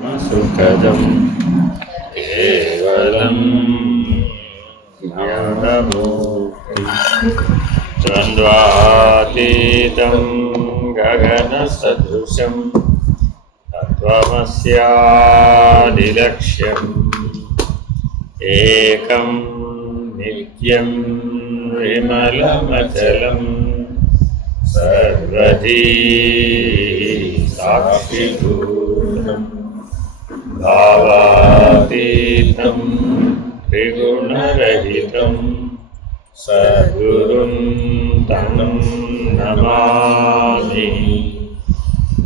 సుఖదం కేవలం జ్ఞానమూర్తి ద్వంద్వాతీతం గగనసదృశం తత్వమస్యాదిలక్ష్యం ఏకం నిత్యం విమలమచలం సర్వధీ సాక్షిభూతం భావాతీతం త్రిగుణరహితం సద్గురుం తం నమామి.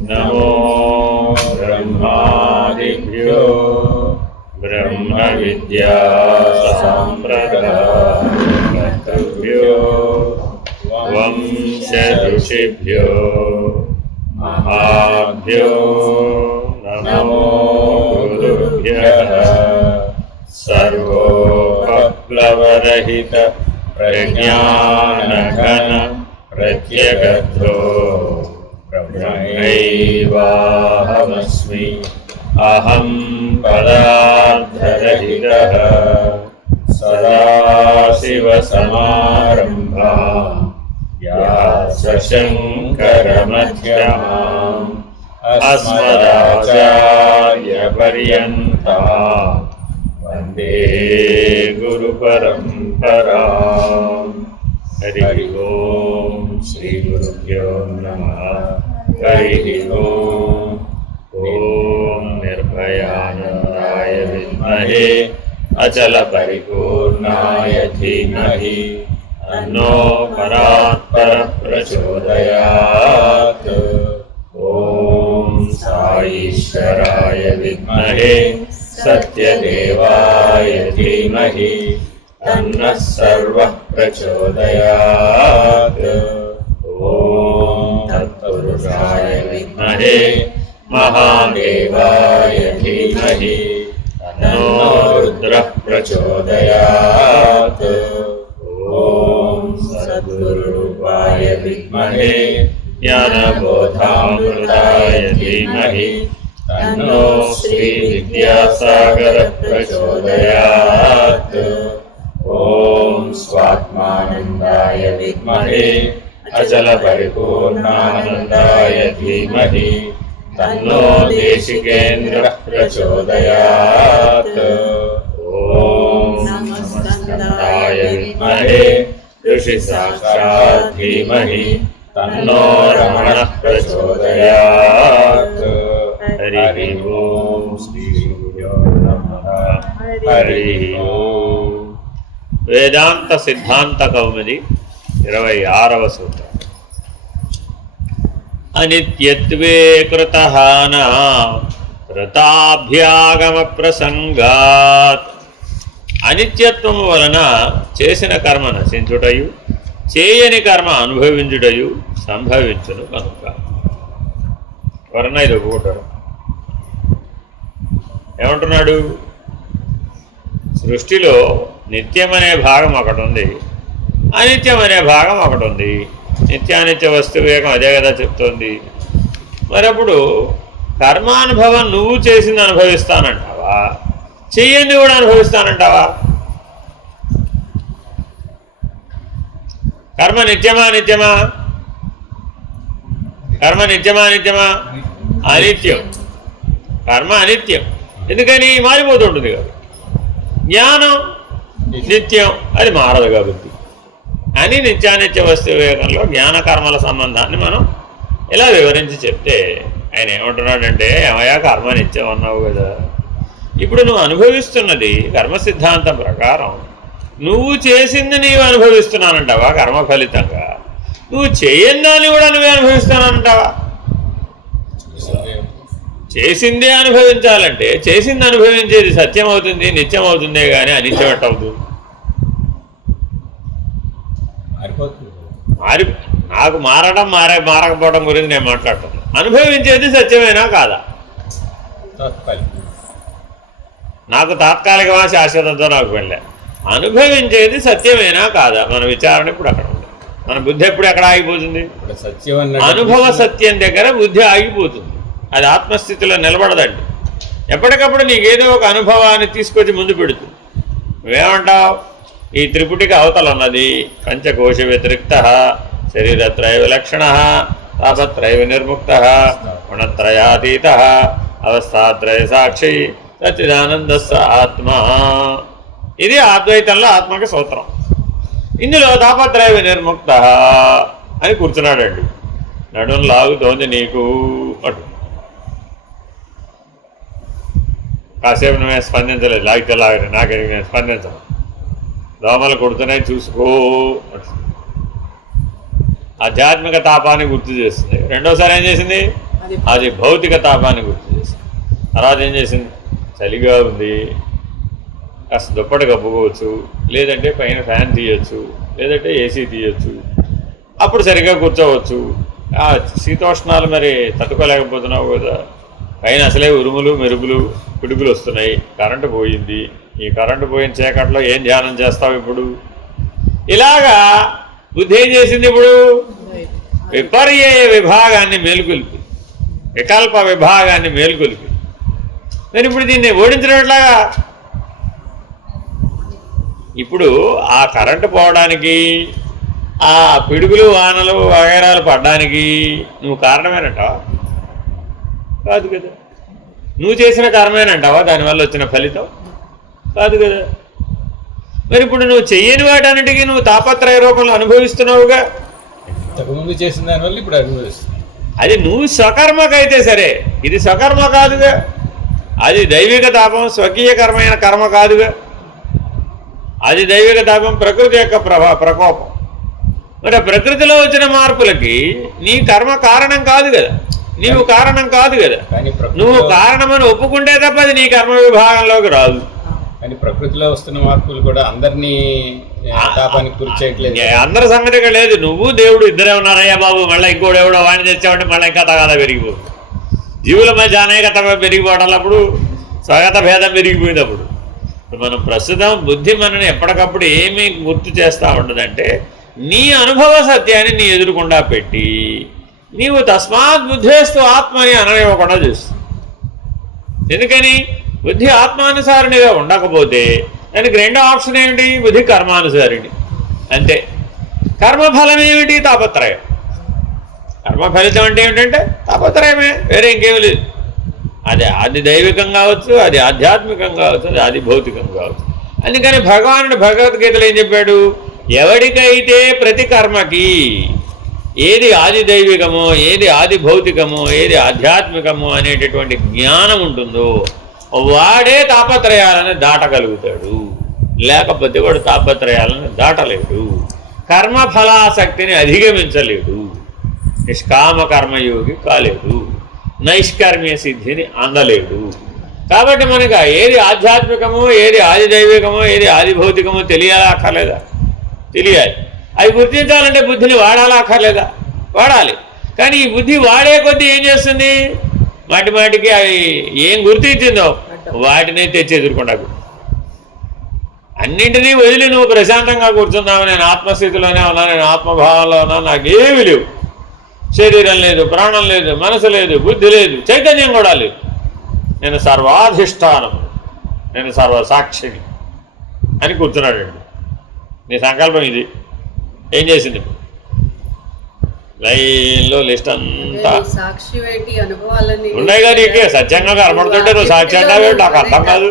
నమో బ్రహ్మాదిభ్యో బ్రహ్మ విద్యా సంప్రదాయేభ్యో వంశ ఋషిభ్యో మహాభ్యో నమో గురుభ్యః. సర్వోపప్లవరహిత ప్రజ్ఞానఘన ప్రత్యగద్ధో బ్రహ్మైవాహమస్మి. అహం పదార్థరహితః సదాశివసమారంభాం వ్యాసశంకరమధ్యమాం అస్మదాచార్యపర్యంతాం వందే గురుపరంపరాం. హరి ఓం శ్రీ గురుభ్యో నమః. హరి ఓం. ఓం నిర్భయానందాయ విద్మహే అచల పరిపూర్ణాయ ధీమహి తన్నో పరాత్పర ప్రచోదయాత్. ఓం సాయీశ్వరాయ విద్మహే సత్యదేవాయ ధీమహి తన్నః సర్వః ప్రచోదయాత్. ఓం తత్పురుషాయ విద్మహే మహాదేవాయ ధీమహి తన్నో రుద్రః ప్రచోదయాత్. ఓం సద్గురురూపాయ విద్మహే జ్ఞానబోధామృతాయ ధీమహి తన్నో శ్రీ విద్యాసాగరః ప్రచోదయాత్. ఓం స్వాత్మానందాయ విద్మహే అచల పరిపూర్ణానందాయ ధీమహి తన్నో దేశికేంద్రః ప్రచోదయాత్. ఓం నమస్కందాయ విద్మహే ఋషి సాక్షాత్ ధీమహి తన్నో రమణః ప్రచోదయాత్. హరి ఓం శ్రీ గురుభ్యో నమః. హరి ఓం. వేదాంత సిద్ధాంత కౌముది 26వ సూత్రం. అనిత్యత్వే కృతః కృతాభ్యాగమ ప్రసంగాత్. అనిత్యత్వము వలన చేసిన కర్మ నశించుటయు చేయని కర్మ అనుభవించుటయు సంభవించును కనుక. ఎవరన్నా ఇది ఒప్పుకుంటారు? ఏమంటున్నాడు? సృష్టిలో నిత్యం అనే భాగం ఒకటి ఉంది, అనిత్యం అనే భాగం ఒకటి ఉంది. నిత్యానిత్య వస్తు వివేకం అదే కదా చెప్తోంది. మరప్పుడు కర్మానుభవం నువ్వు చేసింది అనుభవిస్తానంటావా, చెయ్యంది కూడా అనుభవిస్తానంటావా? కర్మ నిత్యమా నిత్యమా? కర్మ నిత్యమా నిత్యమా? అనిత్యం. కర్మ అనిత్యం. ఎందుకని? మారిపోతుంటుంది కాబట్టి. జ్ఞానం నిత్యం, అది మారదు కాబట్టి అని నిత్యానిత్య వస్తు వివేకంలో జ్ఞాన కర్మల సంబంధాన్ని మనం ఇలా వివరించి చెప్తే ఆయన ఏమంటున్నాడంటే, ఏమయ్యా కర్మ నిత్యం అన్నావు కదా, ఇప్పుడు నువ్వు అనుభవిస్తున్నది కర్మ సిద్ధాంతం ప్రకారం నువ్వు చేసింది నీవు అనుభవిస్తున్నానంటావా? కర్మ ఫలితంగా నువ్వు చేయని దాన్ని కూడా నువ్వే అనుభవిస్తానంటావా? చేసిందే అనుభవించాలంటే చేసింది అనుభవించేది సత్యం అవుతుంది, నిత్యం అవుతుందే కానీ అనిత్యం ఎట్టవుతుంది? నాకు మారడం మారకపోవడం గురించి నేను మాట్లాడుతున్నాను. అనుభవించేది సత్యమేనా కాదా? నాకు తాత్కాలికమా శాశ్వతంతో నాకు వెళ్ళా. అనుభవించేది సత్యమేనా కాదా? మన విచారణ ఇప్పుడు అక్కడ ఉంది. మన బుద్ధి ఎప్పుడు ఎక్కడ ఆగిపోతుంది? అనుభవ సత్యం దగ్గర బుద్ధి ఆగిపోతుంది. అది ఆత్మస్థితిలో నిలబడదండి. ఎప్పటికప్పుడు నీకేదో ఒక అనుభవాన్ని తీసుకొచ్చి ముందు పెడుతుంది. నువ్వేమంటావు? ఈ త్రిపుటికి అవతల ఉన్నది పంచకోశ వ్యతిరిక్త శరీరత్రయ విలక్షణ తాపత్రయ వినిర్ముక్త గుణత్రయాతీత అవస్థాత్రయ సాక్షి సచ్చిదానంద ఆత్మ. ఇది అద్వైతంలో ఆత్మకి సూత్రం. ఇందులో తాపత్రయ వినిర్ముక్త అని కూర్చున్నాడండి. నడుం లాగుతోంది నీకు అటు. కాసేపు నువ్వే స్పందించలేదు, లాగితే లాగలేదు, నాకెరిగి నేను స్పందించను. దోమలు కొడుతున్నాయి చూసుకో అటు. ఆధ్యాత్మిక తాపాన్ని గుర్తు చేస్తుంది. రెండోసారి ఏం చేసింది? అది భౌతిక తాపాన్ని గుర్తు చేసింది. తర్వాత ఏం చేసింది? చలిగా ఉంది, కాస్త దుప్పటి కప్పుకోవచ్చు, లేదంటే పైన ఫ్యాన్ తీయచ్చు, లేదంటే ఏసీ తీయచ్చు, అప్పుడు సరిగ్గా కూర్చోవచ్చు. ఆ శీతోష్ణాలు మరి తట్టుకోలేకపోతున్నావు కదా, పైన అసలే ఉరుములు మెరుపులు పిడుగులు వస్తున్నాయి, కరెంటు పోయింది. ఈ కరెంటు పోయిన చీకట్లో ఏం ధ్యానం చేస్తావు ఇప్పుడు? ఇలాగా బుద్ధి ఏం చేసింది? ఇప్పుడు విపర్యయ విభాగాన్ని మేలుకొలిపి, వికల్ప విభాగాన్ని మేలుకొలిపి. మరి ఇప్పుడు దీన్ని ఓడించడం ఎట్లాగా? ఇప్పుడు ఆ కరెంటు పోవడానికి, ఆ పిడుగులు వానలు వగైరాలు పడడానికి నువ్వు కారణమేనంటావా? కాదు కదా. నువ్వు చేసిన కర్మేనంటావా దానివల్ల వచ్చిన ఫలితం? కాదు కదా. మరి ఇప్పుడు నువ్వు చెయ్యని వాటన్నిటికీ నువ్వు తాపత్రయ రూపంలో అనుభవిస్తున్నావుగా. ఇంతకుముందు చేసిన దానివల్ల ఇప్పుడు అనుభవిస్తుంది. అది నువ్వు స్వకర్మకైతే సరే, ఇది స్వకర్మ కాదుగా. అది దైవిక తాపం, స్వకీయ కర్మైన కర్మ కాదుగా. అది దైవిక తాపం, ప్రకృతి యొక్క ప్రకోపం. మరి ప్రకృతిలో వచ్చిన మార్పులకి నీ కర్మ కారణం కాదు కదా, నీవు కారణం కాదు కదా. నువ్వు కారణమని ఒప్పుకుంటే తప్ప అది నీ కర్మ విభాగంలోకి రాదు. కానీ ప్రకృతిలో వస్తున్న మార్పులు కూడా అందరినీ తాపానికి గురి చేయట్లేదు. అందరి సంగతిగా లేదు. నువ్వు దేవుడు ఇద్దరే ఉన్నారయ్యా బాబు, మళ్ళీ ఇంకోటి ఎవడో వాణి తెచ్చావంటే మళ్ళీ ఇంకా తగాదా పెరిగిపోతుంది. జీవుల మధ్య అనేకత పెరిగిపోవడంప్పుడు స్వగత భేదం పెరిగిపోయినప్పుడు మనం ప్రస్తుతం బుద్ధి మనని ఎప్పటికప్పుడు ఏమి గుర్తు చేస్తూ ఉంటుందంటే, నీ అనుభవ సత్యాన్ని నీ ఎదురుకుండా పెట్టి నీవు తస్మాత్ బుద్ధేస్తూ ఆత్మని అననివ్వకుండా చేస్తుంది. ఎందుకని? బుద్ధి ఆత్మానుసారినిగా ఉండకపోతే దానికి రెండో ఆప్షన్ ఏమిటి? బుద్ధి కర్మానుసారిణి. అంతే. కర్మఫలం ఏమిటి? తాపత్రయం. కర్మ ఫలితం అంటే ఏమిటంటే తాపత్రయమే, వేరే ఇంకేమి లేదు. అది దైవికం కావచ్చు, అది ఆధ్యాత్మికం కావచ్చు, అది ఆది భౌతికం కావచ్చు. అందుకని భగవానుడు భగవద్గీతలో ఏం చెప్పాడు? ఎవరికైతే ప్రతి కర్మకి ఏది ఆది దైవికమో, ఏది ఆది భౌతికమో, ఏది ఆధ్యాత్మికమో అనేటటువంటి జ్ఞానం ఉంటుందో వాడే తాపత్రయాలను దాటగలుగుతాడు. లేకపోతే వాడు తాపత్రయాలను దాటలేడు, కర్మఫలాసక్తిని అధిగమించలేడు, నిష్కామ కర్మయోగి కాలేడు, నైష్కర్మ్య సిద్ధిని అందలేడు. కాబట్టి మనకు ఏది ఆధ్యాత్మికమో, ఏది ఆది దైవికమో, ఏది ఆది భౌతికమో తెలియాలా అక్కర్లేదా? తెలియాలి. అవి గుర్తించాలంటే బుద్ధిని వాడాలా అక్కర్లేదా? వాడాలి. కానీ ఈ బుద్ధి వాడే కొద్దీ ఏం చేస్తుంది? మాటి మాటికి అవి ఏం గుర్తించిందో వాటిని తెచ్చి ఎదుర్కొంటాకు. అన్నింటినీ వదిలి నువ్వు ప్రశాంతంగా కూర్చున్నావు, నేను ఆత్మస్థితిలోనే ఉన్నా, నేను ఆత్మభావంలో ఉన్నా, నాకేమీ లేవు, శరీరం లేదు, ప్రాణం లేదు, మనసు లేదు, బుద్ధి లేదు, చైతన్యం కూడా లేదు, నేను సర్వాధిష్టానం, నేను సర్వసాక్షిని అని కూర్చున్నాడండి. నీ సంకల్పం ఇది. ఏం చేసింది? లైన్లో లిస్ట్ అంతా ఉన్నాయి కదా. నీకే సత్యంగా కనపడుతుంటే నువ్వు సాక్షి అంటావు, నాకు అర్థం కాదు.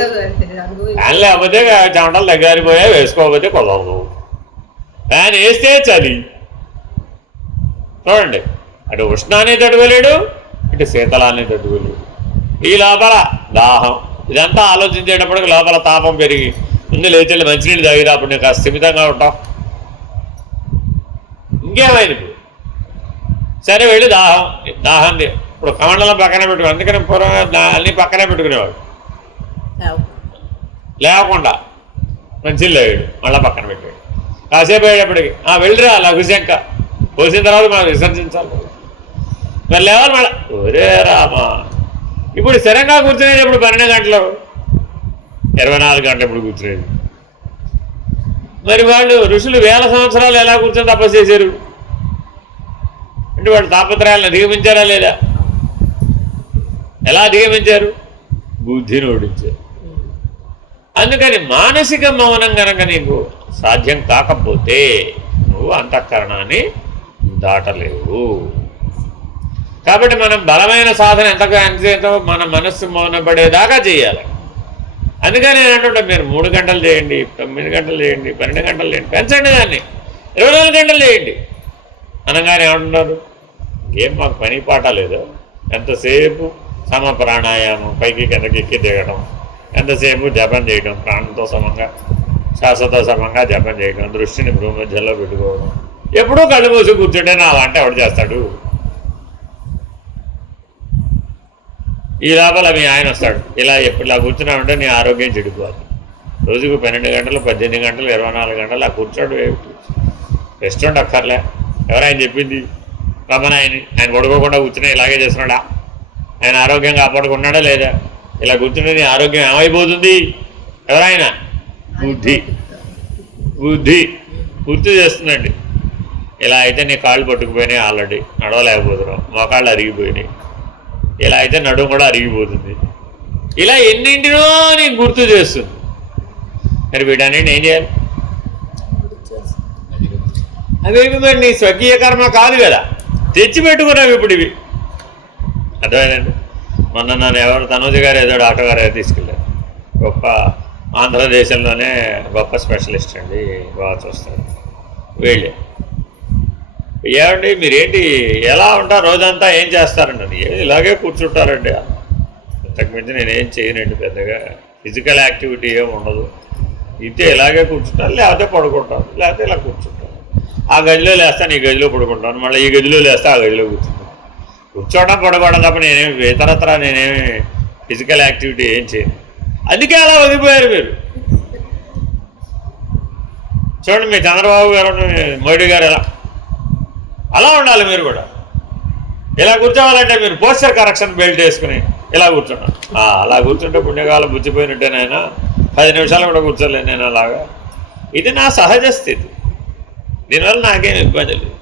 ఫ్యాన్ లేకపోతే చెమటలు దగ్గరిపోయా, వేసుకోకపోతే కుదరదు. ఫ్యాన్ వేస్తే చలి. చూడండి, అటు ఉష్ణాన్ని తట్టుకోలేడు, ఇటు శీతలాన్ని తట్టుకోలేడు. ఈ లోపల దాహం. ఇదంతా ఆలోచించేటప్పటికి లోపల తాపం పెరిగి ముందు లేచి మంచినీళ్ళు తాగిరా, అప్పుడు నీకు కాస్త స్థిమితంగా ఉంటావు. ఇంకేమైంది? ఇప్పుడు సరే వెళ్ళి దాహాన్ని ఇప్పుడు కమండలం పక్కన పెట్టుకుని, అందుకని పూర్వం అన్నీ పక్కనే పెట్టుకునేవాడు. లేకుండా మంచినీళ్ళు తాగాడు, మళ్ళీ పక్కన పెట్టాడు. కాసేపు అయ్యేటప్పటికి వెళ్ళిరా లఘుశంక పోసిన తర్వాత మనం విసర్జించాలి. మరి లేవాలి మళ్ళీ. ఒరే రామా, ఇప్పుడు స్థిరంగా కూర్చునేది ఇప్పుడు 12 గంటలు, 24 గంటలు ఇప్పుడు కూర్చునేది. మరి వాళ్ళు ఋషులు 1000 సంవత్సరాలు ఎలా కూర్చొని తపస్సు చేశారు అంటే వాళ్ళు తాపత్రయాలను అధిగమించారా లేదా? ఎలా అధిగమించారు? బుద్ధిని ఓడించారు. అందుకని మానసిక మౌనం కనుక నీకు సాధ్యం కాకపోతే నువ్వు అంతఃకరణాన్ని దాటలేవు. కాబట్టి మనం బలమైన సాధన ఎంతసేతో మన మనస్సు మౌనపడేదాకా చేయాలి. అందుకని నేను అంటుంటా, మీరు 3 గంటలు చేయండి, 9 గంటలు చేయండి, 12 గంటలు చేయండి, పెంచండి దాన్ని, 24 గంటలు చేయండి అనగానే ఏమంటున్నారు, ఏం మాకు పని పాట లేదు, ఎంతసేపు సమ ప్రాణాయామం, పైకి కిందకి ఎక్కి దిగడం, ఎంతసేపు జపం చేయడం, ప్రాణంతో సమంగా శ్వాసతో సమంగా జపం చేయడం, దృష్టిని భూమధ్యంలో పెట్టుకోవడం, ఎప్పుడూ కళ్ళు మూసి కూర్చుంటే నా వంట ఎవడు చేస్తాడు. ఈ లోపల మీ ఆయన వస్తాడు, ఇలా కూర్చున్నామంటే నీ ఆరోగ్యం చెడిపోదు. రోజుకు 12 గంటలు, 18 గంటలు, 24 గంటలు ఆ కూర్చోడు. రెస్ట్ ఉండక్కర్లే. ఎవరైనా చెప్పింది రమ్మని ఆయన పడుకోకుండా కూర్చుని ఇలాగే చేస్తున్నాడా? ఆయన ఆరోగ్యం కాపాడుకున్నాడా లేదా? ఇలా కూర్చుంటే నీ ఆరోగ్యం ఏమైపోతుంది? ఎవరైనా బుద్ధి గుర్తు చేస్తుందండి. ఇలా అయితే నీ కాళ్ళు పట్టుకుపోయినాయి, ఆల్రెడీ నడవలేకపోతున్నావు, మోకాళ్ళు అరిగిపోయినాయి, ఇలా అయితే నడుము కూడా అరిగిపోతుంది. ఇలా ఎన్నింటినో నీకు గుర్తు చేస్తుంది. మరి వీటన్నింటిని ఏం చేయాలి? అవేమి మరి నీ స్వకీయ కర్మ కాదు కదా, తెచ్చిపెట్టుకున్నావు ఇప్పుడు ఇవి. అర్థమైందండి. మొన్న నన్ను ఎవరు తనూజ గారు ఏదో డాక్టర్ గారు ఏదో తీసుకెళ్ళారు. గొప్ప ఆంధ్రదేశంలోనే గొప్ప స్పెషలిస్ట్ అండి, బాగా చూస్తారు. వీళ్ళే ఏమండి మీరేంటి ఎలా ఉంటారు, రోజంతా ఏం చేస్తారండి? ఇలాగే కూర్చుంటారండి. అంతకుమించి నేనేం చేయనండి, పెద్దగా ఫిజికల్ యాక్టివిటీ ఏమి ఉండదు, ఇంతే ఇలాగే కూర్చుంటాను, లేకపోతే పడుకుంటాను, లేకపోతే ఇలా కూర్చుంటాను. ఆ గదిలో లేస్తాను, ఈ గదిలో పడుకుంటాను, మళ్ళీ ఈ గదిలో లేస్తే ఆ గదిలో కూర్చుంటాను. కూర్చోవడం పడుకోవడం తప్ప నేనేమి ఇతరత్రా నేనేమి ఫిజికల్ యాక్టివిటీ ఏం చేయను. అందుకే అలా వదిలిపోయారు మీరు. చూడండి మీ చంద్రబాబు గారు, మోడీ గారు ఎలా అలా ఉండాలి. మీరు కూడా ఇలా కూర్చోవాలంటే మీరు పోస్చర్ కరెక్షన్ బెల్ట్ వేసుకుని ఇలా కూర్చున్నాను. అలా కూర్చుంటే పుణ్యకాలం బుచ్చిపోయినట్టేనైనా 10 నిమిషాలు కూడా కూర్చోలేను నేను అలాగా. ఇది నా సహజ స్థితి. దీనివల్ల నాకేం ఇబ్బంది లేదు,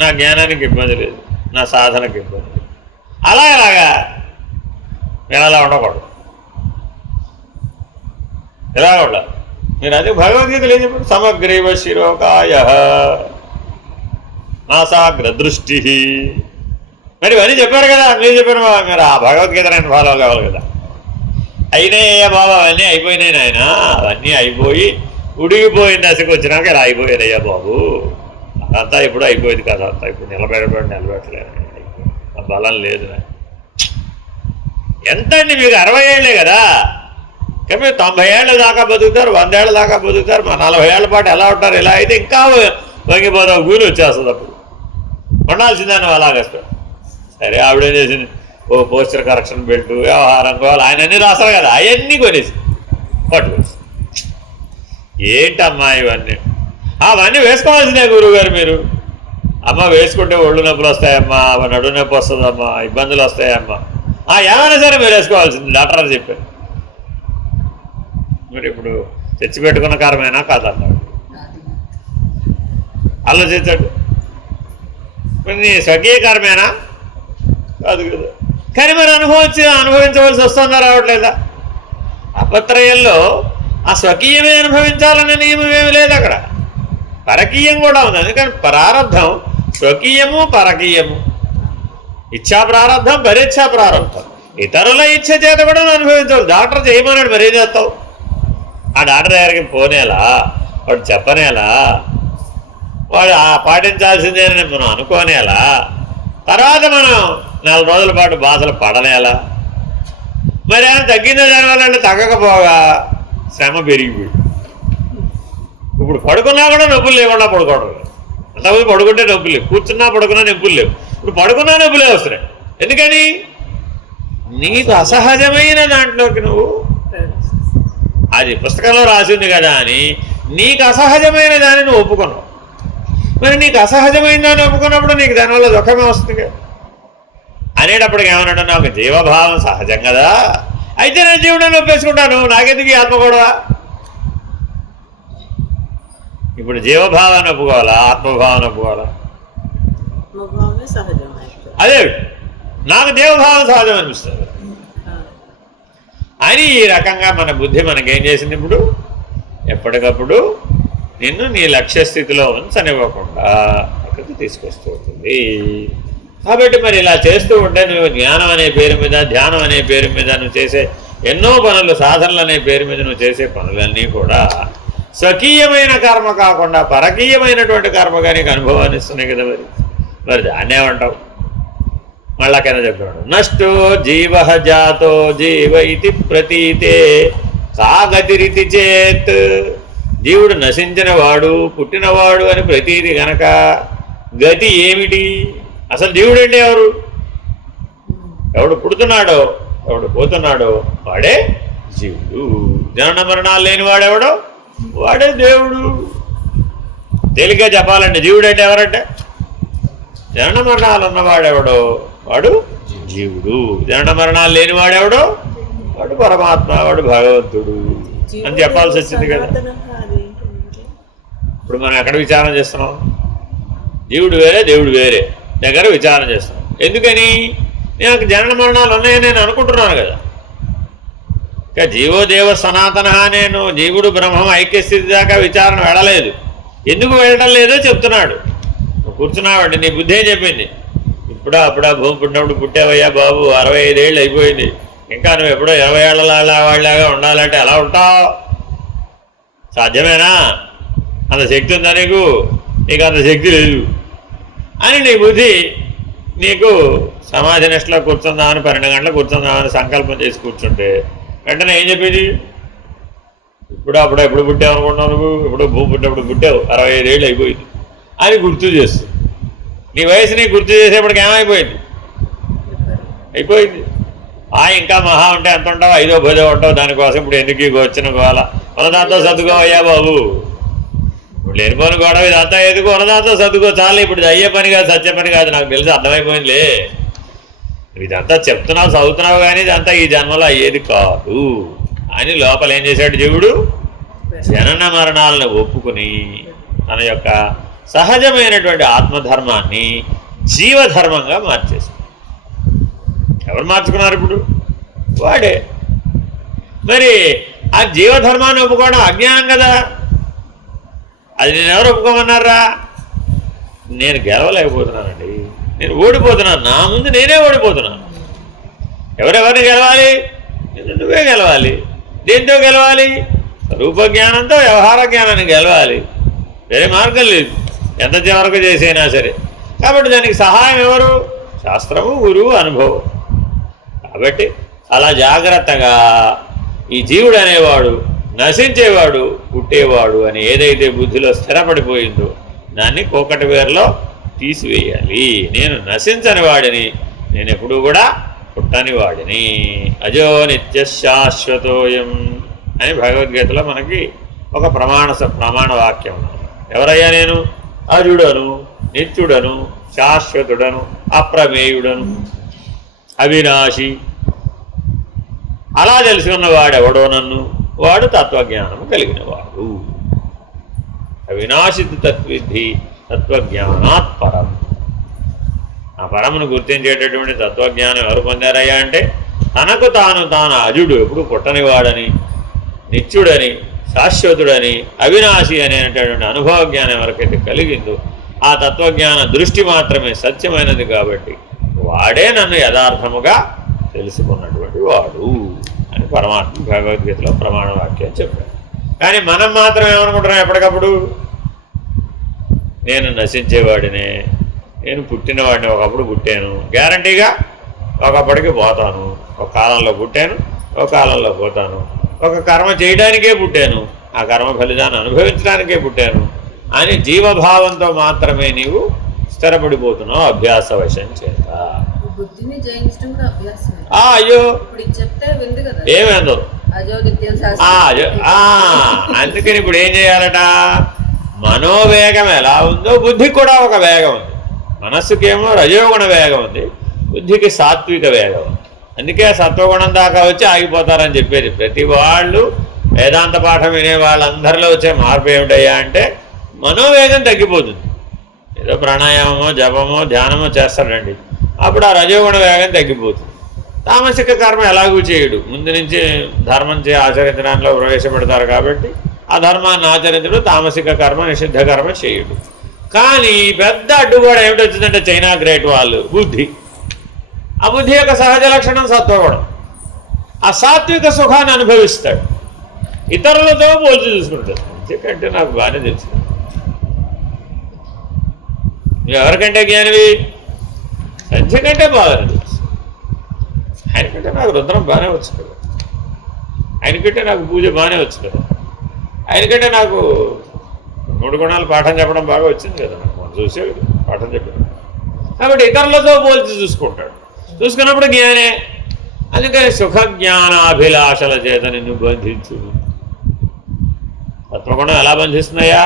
నా జ్ఞానానికి ఇబ్బంది లేదు, నా సాధనకి ఇబ్బంది లేదు. అలాగా నేను అలా ఉండకూడదు, ఎలా ఉండాలి మీరు? అదే భగవద్గీతలు ఏం చెప్పారు? సమగ్రీవ శిరోకాయ నాసాగ్రదృష్టి. మరి ఇవన్నీ చెప్పారు కదా, మీరు చెప్పారు. మీరు ఆ భగవద్గీత నేను ఫాలో కావాలి కదా. అయినాయ్యా బాబా, అవన్నీ అయిపోయినాయి నాయన, అవన్నీ అయిపోయి ఉడిగిపోయిన దశకు వచ్చినాక ఇలా అయిపోయానయ్యా బాబు. అదంతా ఇప్పుడు అయిపోయింది కదా, అంతా ఇప్పుడు నిలబెట్టలేదు, ఆ బలం లేదు. ఎంత అండి మీకు 60 ఏళ్ళే కదా, ఇంకా మీరు 90 ఏళ్ళ దాకా బతుకుతారు, 100 ఏళ్ళ దాకా బతుకుతారు. మా 40 ఏళ్ల పాటు ఎలా ఉంటారు? ఇలా అయితే ఇంకా వంగిపోతావు, గూలి వచ్చేస్తుంది. అప్పుడు ఉండాల్సిందని అలాగేస్తాడు. సరే ఆవిడేం చేసింది, ఓ పోస్టర్ కరెక్షన్ బెల్ట్, వ్యవహారం కావాలి, ఆయన అన్నీ రాస్తారు కదా, అవన్నీ కొనేసి పట్టుకొచ్చి. ఏంటమ్మా ఇవన్నీ? అవన్నీ వేసుకోవాల్సిందే గురువుగారు మీరు. అమ్మ వేసుకుంటే ఒళ్ళు నొప్పులు వస్తాయమ్మా, నడు నొప్పి వస్తుందమ్మా, ఇబ్బందులు వస్తాయమ్మా, ఏమైనా సరే మీరు వేసుకోవాల్సింది, డాక్టర్ చెప్పారు. మరి ఇప్పుడు తెచ్చిపెట్టుకున్న కారమేనా కాదన్నాడు, ఆలోచించాడు. మరి నీ స్వకీయ కారమేనా కాదు కదా. కానీ మరి అనుభవించవలసి వస్తుందా, రావట్లేదా? అపత్రయంలో ఆ స్వకీయమే అనుభవించాలనే నియమం ఏమి లేదు, అక్కడ పరకీయం కూడా ఉంది. అందుకని ప్రారంధం స్వకీయము పరకీయము, ఇచ్ఛా ప్రారంధం పరీక్షా ప్రారంధం. ఇతరుల ఇచ్చ చేత కూడా అనుభవించాలి. డాక్టర్ చేయమన్నాడు, మరేం చేస్తావు? ఆ డాక్టర్ దగ్గరికి పోనేలా, వాడు చెప్పనేలా, వాడు పాటించాల్సిందేనని మనం అనుకోనేలా, తర్వాత మనం 4 రోజుల పాటు బాధలు పడనేలా. మరి ఏమైనా తగ్గిందో దానివల్ల తగ్గకపోగా శ్రమ పెరిగిపోయి ఇప్పుడు పడుకున్నా కూడా నొప్పులు లేకుండా పడుకోవడం. అంతకుముందు పడుకుంటే నొప్పులు లేవు, కూర్చున్నా పడుకున్నా నొప్పులు లేవు, ఇప్పుడు పడుకున్నా నొప్పులే వస్తున్నాయి. ఎందుకని? నీకు అసహజమైన దాంట్లోకి నువ్వు, అది పుస్తకంలో రాసింది కదా అని నీకు అసహజమైన దాన్ని నువ్వు ఒప్పుకున్నావు. మరి నీకు అసహజమైన దాన్ని ఒప్పుకున్నప్పుడు నీకు దానివల్ల దుఃఖమే వస్తుంది కదా. అనేటప్పటికి ఏమన్నాడు, నాకు జీవభావం సహజం కదా, అయితే నేను జీవుడని ఒప్పేసుకుంటాను, నాకెందుకు ఈ ఆత్మ కూడా? ఇప్పుడు జీవభావాన్ని ఒప్పుకోవాలా, ఆత్మభావాన్ని ఒప్పుకోవాలా? అదే నాకు దేవభావం సహజం అనిపిస్తుంది. అని ఈ రకంగా మన బుద్ధి మనకేం చేసింది? ఇప్పుడు ఎప్పటికప్పుడు నిన్ను నీ లక్ష్యస్థితిలో ఉంచనివ్వకుండా అక్కడికి తీసుకొస్తూ ఉంటుంది. కాబట్టి మరి ఇలా చేస్తూ ఉంటే నువ్వు జ్ఞానం అనే పేరు మీద, ధ్యానం అనే పేరు మీద నువ్వు చేసే ఎన్నో పనులు, సాధనలు అనే పేరు మీద నువ్వు చేసే పనులన్నీ కూడా స్వకీయమైన కర్మ కాకుండా పరకీయమైనటువంటి కర్మగా నీకు అనుభవాన్ని ఇస్తున్నాయి కదా. మరి దాన్నే అంటావు. మళ్ళా కింద చెప్పాడు, నష్టో జీవ జాతో జీవ ఇది ప్రతీతే సాగతిరితి చేత్. జీవుడు నశించిన వాడు, పుట్టినవాడు అని ప్రతీతి గనక గతి ఏమిటి? అసలు జీవుడు అంటే ఎవరు? ఎవడు పుడుతున్నాడో ఎవడు పోతున్నాడో వాడే జీవుడు. జనన మరణాలు లేని వాడెవడో వాడే దేవుడు. తేలిగ్గా చెప్పాలంటే జీవుడు అంటే ఎవరంటే జనన మరణాలు ఉన్నవాడెవడో వాడు జీవుడు. జనన మరణాలు లేని వాడెవడో వాడు పరమాత్మ, వాడు భగవంతుడు అని చెప్పాల్సి వచ్చింది కదా. ఇప్పుడు మనం ఎక్కడ విచారణ చేస్తున్నాం? జీవుడు వేరే దేవుడు వేరే దగ్గర విచారణ చేస్తున్నాం. ఎందుకని? నాకు జనన మరణాలు ఉన్నాయని నేను అనుకుంటున్నాను కదా. ఇక జీవోదేవ సనాతన నేను జీవుడు బ్రహ్మం ఐక్యస్థితి దాకా విచారణ వెళ్ళలేదు. ఎందుకు వెళ్ళటం లేదో చెప్తున్నాడు. నువ్వు కూర్చున్నావండి, నీ బుద్ధి ఏం చెప్పింది? అప్పుడా భూమి పుట్టినప్పుడు పుట్టావయ్యా బాబు, 65 ఏళ్ళు అయిపోయింది, ఇంకా నువ్వు ఎప్పుడో 20 ఏళ్ళ వాళ్ళలాగా ఉండాలంటే ఎలా ఉంటావు? సాధ్యమేనా? అంత శక్తి ఉందా నీకు? నీకు అంత శక్తి లేదు అని నీ బుద్ధి నీకు సమాధి నిష్టలో కూర్చుందామని 12 గంటలకు కూర్చుందామని సంకల్పం చేసి కూర్చుంటే వెంటనే ఏం చెప్పేది? ఎప్పుడు పుట్టావు అనుకుంటున్నావు నువ్వు? ఎప్పుడో భూమి పుట్టినప్పుడు పుట్టావు, 65 ఏళ్ళు అయిపోయింది అని గుర్తు చేస్తుంది. నీ వయసుని గుర్తు చేసేప్పటికి ఏమైపోయింది? అయిపోయింది. ఇంకా మహా ఉంటే ఎంత ఉంటావు? 5ో 10ో ఉంటావు. దానికోసం ఇప్పుడు ఎందుకు వచ్చిన గోల? ఉన్నదాంతో సర్దుకోవయ్యా బాబు. ఇప్పుడు లేనిపోని గొడవ ఇదంతా ఎందుకు? ఉన్నదాంతో సర్దుకో చాలు. ఇప్పుడు అయ్యే పని కాదు, సత్య పని కాదు, నాకు తెలిసి అర్థమైపోయిందిలే. ఇదంతా చెప్తున్నావు, చదువుతున్నావు, కానీ ఇదంతా ఈ జన్మలో అయ్యేది కాదు అని లోపల ఏం చేశాడు జీవుడు? జనన మరణాలను ఒప్పుకుని తన యొక్క సహజమైనటువంటి ఆత్మధర్మాన్ని జీవధర్మంగా మార్చేశాడు. ఎవరు మార్చుకున్నారు ఇప్పుడు? వాడే. మరి ఆ జీవధర్మాన్ని ఒప్పుకోవడం అజ్ఞానం కదా. అది నేను ఎవరు ఒప్పుకోమన్నారా? నేను గెలవలేకపోతున్నానండి, నేను ఓడిపోతున్నాను, నా ముందు నేనే ఓడిపోతున్నాను. ఎవరెవరిని గెలవాలి? నువ్వే గెలవాలి. దేంతో గెలవాలి? రూపజ్ఞానంతో, వ్యవహార జ్ఞానాన్ని గెలవాలి. వేరే మార్గం లేదు, ఎంత వరకు చేసైనా సరే. కాబట్టి దానికి సహాయం ఎవరు? శాస్త్రము, గురువు, అనుభవం. కాబట్టి అలా జాగ్రత్తగా ఈ జీవుడు అనేవాడు నశించేవాడు, పుట్టేవాడు అని ఏదైతే బుద్ధిలో స్థిరపడిపోయిందో దాన్ని కోకటి వేరులో తీసివేయాలి. నేను నశించని వాడిని, నేను ఎప్పుడూ కూడా పుట్టని వాడిని. అజో నిత్య శాశ్వతోయం అని భగవద్గీతలో మనకి ఒక ప్రమాణ వాక్యం. ఎవరయ్యా నేను? అజుడను, నిత్యుడను, శాశ్వతుడను, అప్రమేయుడను, అవినాశి. అలా తెలుసుకున్నవాడెవడో నన్ను, వాడు తత్వజ్ఞానము కలిగినవాడు. అవినాశితు తత్విద్ధి తత్వజ్ఞానాత్ పరం. ఆ పరమును గుర్తించేటటువంటి తత్వజ్ఞానం ఎవరు పొందారయ్యా అంటే తనకు తాను అజుడు, ఎప్పుడు పుట్టనివాడని, నిత్యుడని, శాశ్వతుడని, అవినాశి అనేటటువంటి అనుభవ జ్ఞానం ఎవరికైతే కలిగిందో ఆ తత్వజ్ఞాన దృష్టి మాత్రమే సత్యమైనది. కాబట్టి వాడే నన్ను యథార్థముగా తెలుసుకున్నటువంటి వాడు అని పరమాత్మ భగవద్గీతలో ప్రమాణ వాక్యం చెప్పాడు. కానీ మనం మాత్రం ఏమనుకుంటున్నాం? ఎప్పటికప్పుడు నేను నశించేవాడినే, నేను పుట్టినవాడిని, ఒకప్పుడు పుట్టాను, గ్యారంటీగా ఒకప్పటికి పోతాను, ఒక కాలంలో పుట్టాను, ఒక కాలంలో పోతాను, ఒక కర్మ చేయడానికే పుట్టాను, ఆ కర్మ ఫలితాన్ని అనుభవించడానికే పుట్టాను అని జీవభావంతో మాత్రమే నీవు స్థిరపడిపోతున్నావు అభ్యాసవశం చేత. అయ్యో ఏమేందో అందుకని ఇప్పుడు ఏం చేయాలట? మనోవేగం ఎలా ఉందో బుద్ధికి కూడా ఒక వేగం ఉంది. మనస్సుకేమో రజోగుణ వేగం ఉంది, బుద్ధికి సాత్విక వేగం ఉంది. అందుకే సత్వగుణం దాకా వచ్చి ఆగిపోతారని చెప్పేది. ప్రతి వాళ్ళు వేదాంత పాఠం వినే వాళ్ళందరిలో వచ్చే మార్పు ఏమిటయ్యా అంటే మనోవేగం తగ్గిపోతుంది. ఏదో ప్రాణాయామమో, జపమో, ధ్యానమో చేస్తాడండి, అప్పుడు ఆ రజోగుణ వేగం తగ్గిపోతుంది. తామసిక కర్మ ఎలాగూ చేయడు, ముందు నుంచి ధర్మం ఆచరించడంలో ప్రవేశపెడతారు కాబట్టి ఆ ధర్మాన్ని ఆచరించడు, తామసిక కర్మ నిషిద్ధ కర్మ చేయడు. కానీ పెద్ద అడ్డుగోడ ఏమిటొచ్చిందంటే చైనా గ్రేట్ వాళ్ళు బుద్ధి. ఆ బుద్ధి యొక్క సహజ లక్షణం సత్వగుణం. ఆ సాత్విక సుఖాన్ని అనుభవిస్తాడు, ఇతరులతో పోల్చి చూసుకుంటాడు. ఎందుకంటే నాకు బాగానే తెలుసు, నువ్వు ఎవరికంటే జ్ఞానివి, సంధ్య కంటే బాగానే తెలుసు. ఆయనకంటే నాకు రుద్రం బాగానే వచ్చు కదా, ఆయనకంటే నాకు పూజ బాగానే వచ్చు కదా, ఆయనకంటే నాకు 3 గుణాలు పాఠం చెప్పడం బాగా వచ్చింది కదా, నాకు మనం చూసే పాఠం చెప్పడం. కాబట్టి ఇతరులతో పోల్చి చూసుకుంటాడు, చూసుకున్నప్పుడు జ్ఞానే. అందుకని సుఖ జ్ఞానాభిలాషల చేత నిన్ను బంధించు. సత్వగుణం ఎలా బంధిస్తున్నాయా?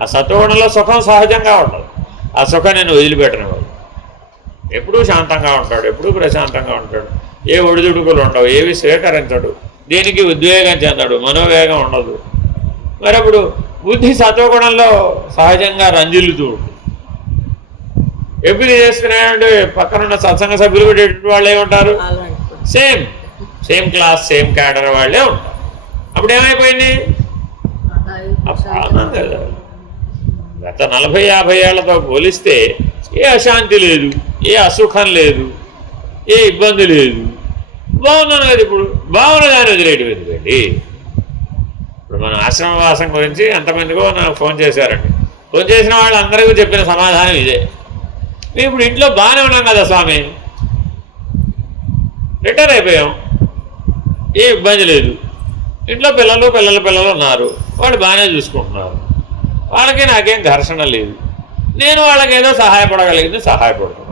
ఆ సత్వగుణంలో సుఖం సహజంగా ఉండదు, ఆ సుఖం నేను వదిలిపెట్టనివాడు. ఎప్పుడూ శాంతంగా ఉంటాడు, ఎప్పుడూ ప్రశాంతంగా ఉంటాడు, ఏ ఒడిదుడుకులు ఉండవు, ఏవి స్వీకరించడు, దేనికి ఉద్వేగం చెందడు, మనోవేగం ఉండదు. మరి అప్పుడు బుద్ధి సత్వగుణంలో సహజంగా రంజిల్లుతూ ఉంటుంది. ఎప్పుడు చేసుకున్నాయంటే పక్కనున్న సత్సంగ సభ్యులు కూడా వాళ్ళే ఉంటారు, సేమ్ క్లాస్ సేమ్ క్యాడర్ వాళ్ళే ఉంటారు. అప్పుడు ఏమైపోయింది? కదా గత 40-50 ఏళ్లతో పోలిస్తే ఏ అశాంతి లేదు, ఏ అసుఖం లేదు, ఏ ఇబ్బంది లేదు, బాగున్నాను కదా. ఇప్పుడు బాగున్న దాన్ని వదిలేయటం ఎందుకండి? ఇప్పుడు మన ఆశ్రమవాసం గురించి ఎంతమందికో నాకు ఫోన్ చేశారండి. ఫోన్ చేసిన వాళ్ళందరికీ చెప్పిన సమాధానం ఇదే, మేము ఇప్పుడు ఇంట్లో బాగానే ఉన్నాం కదా స్వామి, రిటైర్ అయిపోయాం, ఏ ఇబ్బంది లేదు, ఇంట్లో పిల్లలు ఉన్నారు, వాళ్ళు బాగానే చూసుకుంటున్నారు, వాళ్ళకి నాకేం ఘర్షణ లేదు, నేను వాళ్ళకి ఏదో సహాయపడగలిగింది సహాయపడుతున్నాను.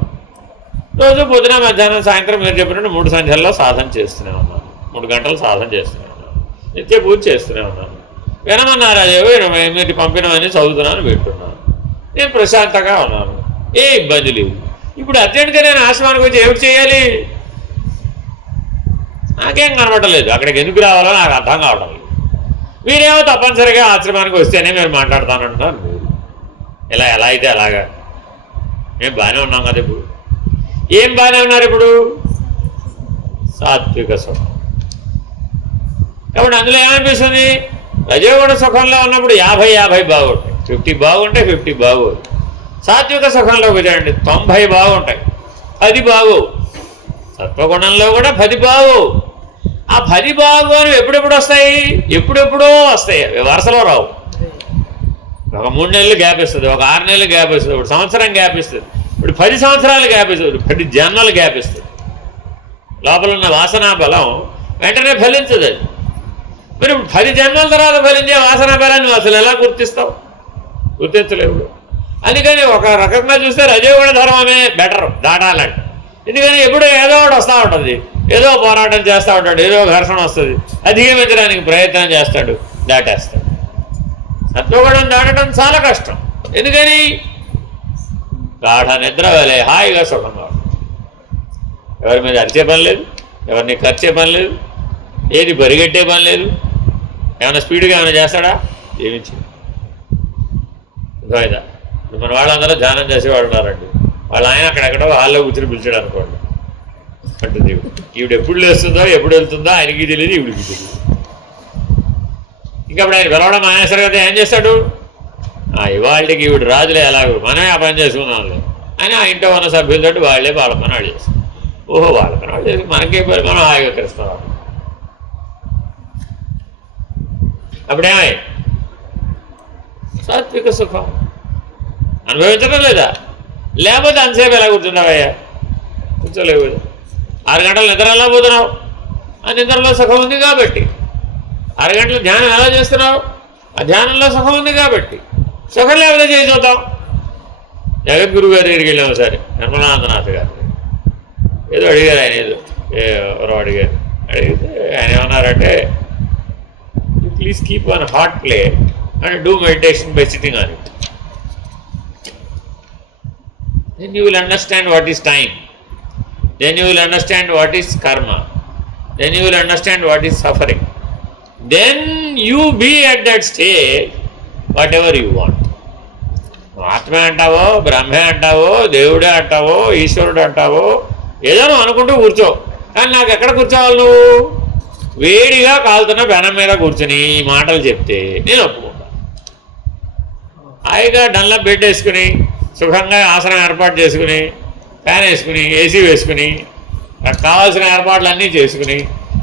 రోజు పొద్దున మధ్యాహ్నం సాయంత్రం మీరు చెప్పినట్టు 3 సంధ్యల్లో సాధన చేస్తూనే ఉన్నాను, 3 గంటలు సాధన చేస్తూనే ఉన్నాను, నిత్య పూజ చేస్తూనే ఉన్నాను. వినమన్నారు అదేవో మీరు పంపినవన్నీ చదువుతున్నాను, వింటున్నాను, నేను ప్రశాంతంగా ఉన్నాను, ఏ ఇబ్బంది లేదు. ఇప్పుడు అర్జెంట్గా నేను ఆశ్రమానికి వచ్చి ఏమిటి చేయాలి? నాకేం కనబడలేదు, అక్కడికి ఎందుకు రావాలో నాకు అర్థం కావడం లేదు. మీరేమో తప్పనిసరిగా ఆశ్రమానికి వస్తేనే మీరు మాట్లాడతానంటున్నారు. మీరు ఎలా అయితే అలాగా, మేము బాగానే ఉన్నాం కదా. ఇప్పుడు ఏం బాగానే ఉన్నారు? ఇప్పుడు సాత్విక సుఖం. కాబట్టి అందులో ఏమనిపిస్తుంది? రజోగుణ సుఖంలో ఉన్నప్పుడు 50 బాగుంటాయి, 50 బాగుంటాయి, 50 బాగోదు. సాత్విక సుఖంలోకి వచ్చాయండి 90 బాగుంటాయి, 10 బాగోవు. సత్వగుణంలో కూడా 10 బాగోవు. ఆ 10 బాగోని ఎప్పుడెప్పుడు వస్తాయి? ఎప్పుడెప్పుడో వస్తాయి, వరుసలో రావు. ఒక 3 నెలలు గ్యాప్ ఇస్తుంది, ఒక 6 నెలలు గ్యాప్ ఇస్తుంది, ఇప్పుడు సంవత్సరం గ్యాప్ ఇస్తుంది, ఇప్పుడు 10 సంవత్సరాలు గ్యాప్ ఇస్తుంది, 10 జన్మలు గ్యాప్ ఇస్తుంది. లోపల ఉన్న వాసనా బలం వెంటనే ఫలించదు అది. మరి ఇప్పుడు 10 జన్మల తర్వాత ఫలించే వాసనా బలాన్ని నువ్వు అసలు ఎలా గుర్తిస్తావు? గుర్తించలేవు. అందుకని ఒక రకంగా చూస్తే రజోగుణ ధర్మమే బెటర్ దాటాలంటే. ఎందుకని ఎప్పుడూ ఏదో ఒకటి వస్తూ ఉంటుంది, ఏదో పోరాటం చేస్తూ ఉంటాడు, ఏదో ఘర్షణ వస్తుంది, అధిగమించడానికి ప్రయత్నం చేస్తాడు, దాటేస్తాడు. సత్వగుణం దాటడం చాలా కష్టం. ఎందుకని? గాఢ నిద్ర వలె హాయిగా సుఖంగా ఉంటుంది. ఎవరి మీద అరిచే పని లేదు, ఎవరిని ఖర్చే పని లేదు, ఏది పరిగెట్టే పని లేదు. ఏమైనా స్పీడ్గా ఏమైనా చేస్తాడా? ఏమి చేయదు. అర్థమైందా? ఇప్పుడు మన వాళ్ళందరూ ధ్యానం చేసేవాళ్ళు ఉన్నారండి, వాళ్ళ ఆయన అక్కడెక్కడో హాల్లో కూర్చొని పిలిచాడు అనుకోండి, అంటుంది ఈవిడ ఎప్పుడు లేస్తుందో ఎప్పుడు వెళ్తుందో ఆయనకి తెలియదు, ఈవిడికి తెలియదు. ఇంకా అప్పుడు ఆయన పిలవడం మానేస్తారు కదా, ఏం చేస్తాడు? ఇవాళకి ఈవిడ రాజులే ఎలాగో మనమే ఆ పని చేసుకున్నాంలే అని ఆ ఇంట్లో ఉన్న సభ్యులతో వాళ్ళే వాళ్ళ పని వాళ్ళు చేస్తారు. ఓహో, వాళ్ళ పని వాళ్ళు చేసి మనకే పని మనం హాయిగా కలుస్తున్నాం. అప్పుడేమై సాత్విక సుఖం అనుభవించడం లేదా? లేకపోతే అంతసేపు ఎలా కూర్చున్నావయ్యా? కూర్చోలేవు. 6 గంటలు నిద్ర ఎలా పోతున్నావు? ఆ నిద్రలో సుఖం ఉంది కాబట్టి. 6 గంటలు ధ్యానం ఎలా చేస్తున్నావు? ఆ ధ్యానంలో సుఖం ఉంది కాబట్టి. సుఖం లేకపోతే చేసి చూద్దాం. జగద్గురు గారి దగ్గరికి వెళ్ళాము సరే, నిర్మలానందనాథ్ గారు ఏదో అడిగారు. ఆయన ఏదో ఎవరో అడిగారు, అడిగితే ఆయన ఏమన్నారంటే, please keep on hot plate and do meditation by sitting on it. Then you will understand what is time. Then you will understand what is karma. Then you will understand what is suffering. Then you be at that stage whatever you want. ఆత్మే అంటావో, బ్రహ్మే అంటావో, దేవుడే అంటావో, ఈశ్వరుడు అంటావో, ఏదో అనుకుంటూ కూర్చో, కానీ నాకు ఎక్కడ కూర్చోవాలి నువ్వు? వేడిగా కాలుతున్న పెనం మీద కూర్చుని ఈ మాటలు చెప్తే నేను ఒప్పుకుంటాను. హాయిగా డన్లప్ బెడ్ వేసుకుని సుఖంగా ఆసనం ఏర్పాటు చేసుకుని ఫ్యాన్ వేసుకుని ఏసీ వేసుకుని నాకు కావాల్సిన ఏర్పాట్లు అన్నీ చేసుకుని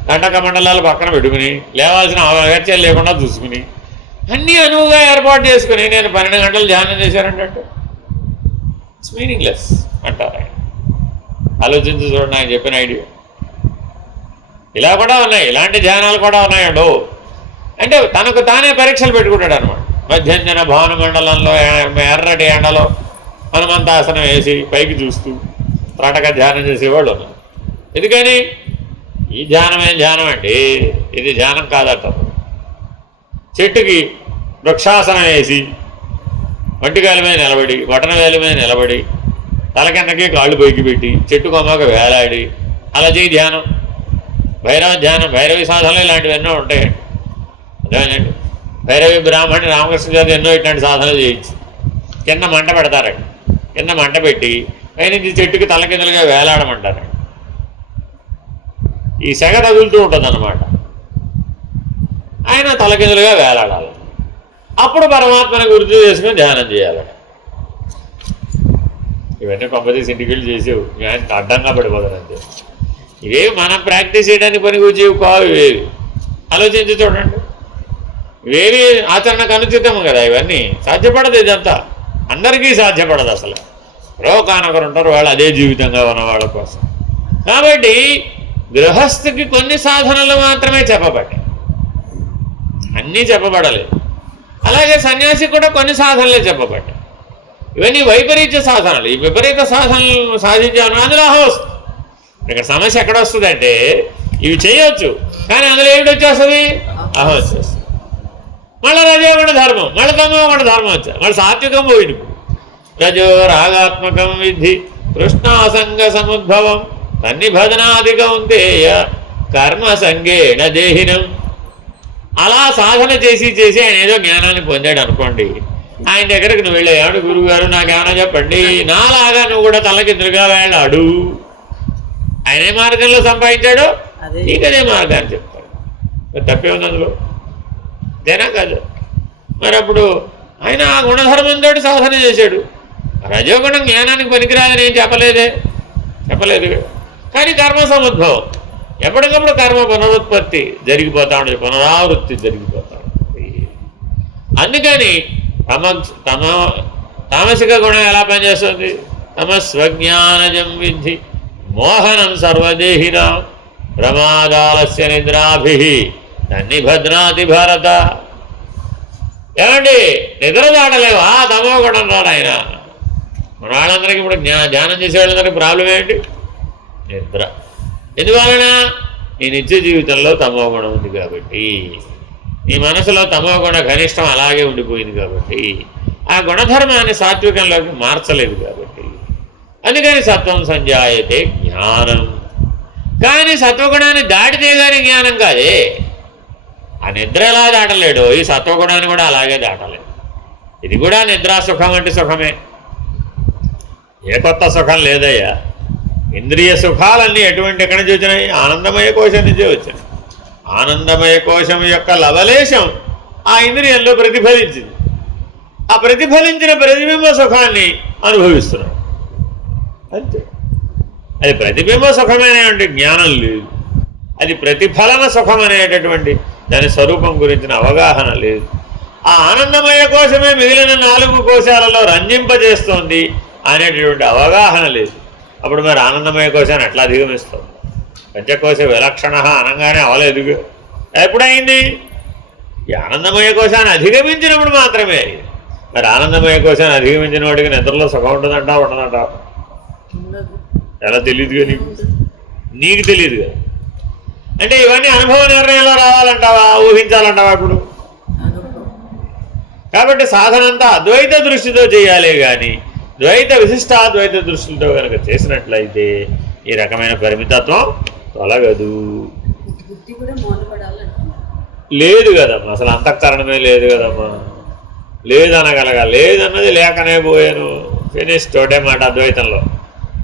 గంటక మండలాలు పక్కన పెట్టుకుని లేవాల్సిన అగత్యాలు లేకుండా చూసుకుని అన్నీ అనువుగా ఏర్పాటు చేసుకుని నేను 12 గంటలు ధ్యానం చేశానంటే ఇట్స్ మీనింగ్లెస్ అంటారు ఆయన. ఆలోచించి చూడండి ఆయన చెప్పిన ఐడియా. ఇలా కూడా ఉన్నాయి, ఇలాంటి ధ్యానాలు కూడా ఉన్నాయండు. అంటే తనకు తానే పరీక్షలు పెట్టుకుంటాడు అనమాట. మధ్యంజన భావన మండలంలో ఎర్రటి ఎండలో హనుమంతాసనం వేసి పైకి చూస్తూ త్రాటగా ధ్యానం చేసేవాళ్ళు ఉన్నారు. ఎందుకని ఈ ధ్యానమే ధ్యానం అండి, ఇది ధ్యానం కాదట. చెట్టుకి వృక్షాసనం వేసి వంటికాయల మీద నిలబడి బటన వేల మీద నిలబడి తల కిందకి కాళ్ళు పైకి పెట్టి చెట్టు కొమ్మకు వేలాడి అలా చేయి ధ్యానం. భైరవ ధ్యానం, భైరవి సాధనలు ఇలాంటివి ఎన్నో ఉంటాయండి. అదేనండి భైరవి బ్రాహ్మణి రామకృష్ణ గారు ఎన్నో ఇట్లాంటి సాధనలు చేయొచ్చు. కింద మంట పెడతారండి, కింద మంట పెట్టి పైనుంచి చెట్టుకి తలకిందులుగా వేలాడమంటారండి. ఈ సెగ తగులుతూ ఉంటుంది అన్నమాట. ఆయన తలకిందులుగా వేలాడాలి. అప్పుడు పరమాత్మను గుర్తు చేసుకుని ధ్యానం చేయాలి. ఇవన్నీ కొంపతీసి ఇంటికి వెళ్ళి చేసేవు, అడ్డంగా పడిపోతారు అంతే. ఇవేవి మనం ప్రాక్టీస్ చేయడానికి పనికి వచ్చేవి కావు. ఇవేవి ఆలోచించి చూడండి. ఇవేవి ఆచరణకు అనుచితం కదా. ఇవన్నీ సాధ్యపడదు. ఇదంతా అందరికీ సాధ్యపడదు అసలు. రోకానొకరు ఉంటారు, వాళ్ళు అదే జీవితంగా ఉన్న వాళ్ళ కోసం. కాబట్టి గృహస్థికి కొన్ని సాధనలు మాత్రమే చెప్పబడ్డాయి, అన్నీ చెప్పబడలేదు. అలాగే సన్యాసి కూడా కొన్ని సాధనలే చెప్పబడ్డాయి. ఇవన్నీ వైపరీత్య సాధనలు. ఈ విపరీత సాధనలు సాధించాను అందులో అహం వస్తుంది. ఇక్కడ సమస్య ఎక్కడ వస్తుందంటే ఇవి చేయొచ్చు కానీ అందులో ఏమిటి వచ్చేస్తుంది? అహం వచ్చేస్తుంది. మళ్ళీ రజోగుణ ధర్మం, మళ్ళీ తమోగుణ ధర్మం వచ్చాయి, మళ్ళీ సాత్వికం పోయింది. రజో రాగాత్మకం విద్ధి కృష్ణాసంగ సముద్భవం సన్నిభదనాదికం తేయ కర్మ సంగేణ దేహినం. అలా సాధన చేసి చేసి ఆయన ఏదో జ్ఞానాన్ని పొందాడు అనుకోండి. ఆయన దగ్గరకు నువ్వు వెళ్ళాడు, గురువుగారు నాకేమైనా చెప్పండి, నాలాగా నువ్వు కూడా తలకిందులుగా వెళ్ళాడు. ఆయన ఏ మార్గంలో సంపాదించాడో నీకు అదే మార్గాన్ని చెప్తాడు. తప్పే ఉంది అందులో, ఇదేనా కాదు? మరి అప్పుడు ఆయన ఆ గుణధర్మంతో సాధన చేశాడు. రజోగుణం జ్ఞానానికి పనికిరాదని ఏం చెప్పలేదు. కానీ కర్మ సముద్భవం, ఎప్పటికప్పుడు కర్మ పునరుత్పత్తి జరిగిపోతా ఉంటుంది, పునరావృత్తి జరిగిపోతా ఉంటుంది. అందుకని తామసిక గుణం ఎలా పనిచేస్తుంది? తమస్వజ్ఞానజం విద్ధి మోహనం సర్వదేహిన ప్రమాదాలస్య నిద్రాభి సన్నిభద్నాతి భారత. ఏమండి నిద్ర దాటలేవా? తమో గుణం రాడు ఆయన. మన వాళ్ళందరికీ ఇప్పుడు ధ్యానం చేసే వాళ్ళందరికీ ప్రాబ్లం ఏంటి? నిద్ర. ఎందువలన? నీ నిత్య జీవితంలో తమో గుణం ఉంది కాబట్టి, నీ మనసులో తమో గుణ కనిష్టం అలాగే ఉండిపోయింది కాబట్టి, ఆ గుణధర్మాన్ని సాత్వికంలోకి మార్చలేదు కాబట్టి, అందుకని సత్వం సంజాయతే జ్ఞానం. కానీ సత్వగుణాన్ని దాటితే కానీ జ్ఞానం కాదే. ఆ నిద్ర ఎలా దాటలేడు, ఈ సత్వగుణాన్ని కూడా అలాగే దాటలేదు. ఇది కూడా నిద్రా సుఖం అంటే సుఖమే, ఏ కొత్త సుఖం లేదయ్యా. ఇంద్రియ సుఖాలన్నీ ఎక్కడి నుంచి వచ్చినాయి? ఆనందమయ కోశం నుంచే వచ్చాయి. ఆనందమయ కోశం యొక్క లవలేశం ఆ ఇంద్రియంలో ప్రతిఫలించింది. ఆ ప్రతిఫలించిన ప్రతిబింబ సుఖాన్ని అనుభవిస్తున్నాం అంతే. అది ప్రతిబింబ సుఖమైనటువంటి జ్ఞానం లేదు, అది ప్రతిఫలన సుఖం అనేటటువంటి దాని స్వరూపం గురించిన అవగాహన లేదు. ఆ ఆనందమయ కోశమే మిగిలిన 4 కోశాలలో రంజింపజేస్తోంది అనేటటువంటి అవగాహన లేదు. అప్పుడు మరి ఆనందమయ కోశాన్ని ఎట్లా అధిగమిస్తుంది? పంచకోశ విలక్షణ అనగానే అవలేదు. ఎప్పుడైంది? ఈ ఆనందమయ కోశాన్ని అధిగమించినప్పుడు మాత్రమే అయింది. మరి ఆనందమయ కోశాన్ని అధిగమించిన వాడికి నిద్రలో సుఖం ఉంటుందంటా ఉండదంటా? ఎలా తెలియదుగా నీకు తెలియదుగా. అంటే ఇవన్నీ అనుభవ నిర్ణయంలో రావాలంటావా, ఊహించాలంటావా? ఇప్పుడు కాబట్టి సాధన అంతా అద్వైత దృష్టితో చేయాలి కానీ ద్వైత విశిష్టాద్వైత దృష్టితో కనుక చేసినట్లయితే ఈ రకమైన పరిమితత్వం తొలగదు. లేదు కదమ్మా, అసలు అంతఃకరణమే లేదు కదమ్మా. లేదన్నది లేకనే పోయాను, ఫినిష్ తోటే మాట. అద్వైతంలో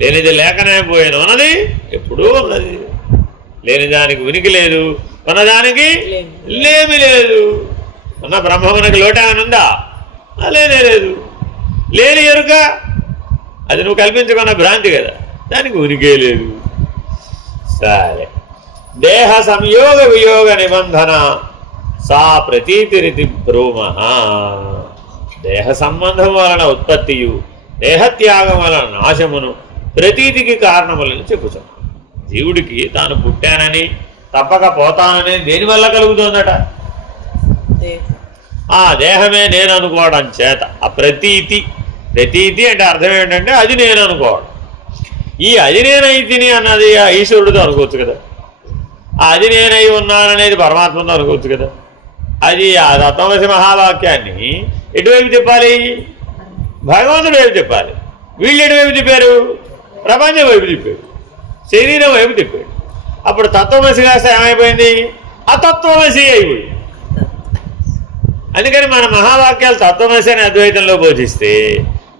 లేనిది లేకనే పోయాను అన్నది ఎప్పుడూ ఉన్నది. లేని దానికి ఉనికి లేదు, ఉన్నదానికి లేమి లేదు. ఉన్న బ్రహ్మమునకి లోటాన్ని ఉందా? లేనే లేదు. లేని ఎరుక అది నువ్వు కల్పించుకున్న భ్రాంతి కదా, దానికి ఉనికే లేదు. సరే, దేహ సంయోగ వియోగ నిబంధన సా ప్రతీతిరితి బ్రూమ. దేహ సంబంధం వలన ఉత్పత్తియు దేహత్యాగం వలన నాశమును ప్రతీతికి కారణములని చెప్పుతాం. జీవుడికి తాను పుట్టానని తప్పక పోతానని దేనివల్ల కలుగుతుందట? ఆ దేహమే నేను అనుకోవడం చేత. ఆ ప్రతీతి అంటే అర్థం ఏంటంటే అది నేను అనుకోవడం. ఈ అది నేనైతిని అన్నది ఆ ఈశ్వరుడితో అనుకోవచ్చు కదా, ఆ అది నేనై ఉన్నాననేది పరమాత్మతో అనుకోవచ్చు కదా. అది ఆ తత్వమసి మహావాక్యాన్ని ఎటువైపు చెప్పాలి? భగవంతుడి వైపు చెప్పాలి. వీళ్ళు ఎటువైపు చెప్పారు? ప్రపంచం వైపు చెప్పారు, శరీరం వైపు చెప్పాడు. అప్పుడు తత్వమసి కాస్త ఏమైపోయింది? అతత్వమసి అయిపోయింది. అందుకని మన మహావాక్యాలు తత్వమసి అని అద్వైతంలో బోధిస్తే,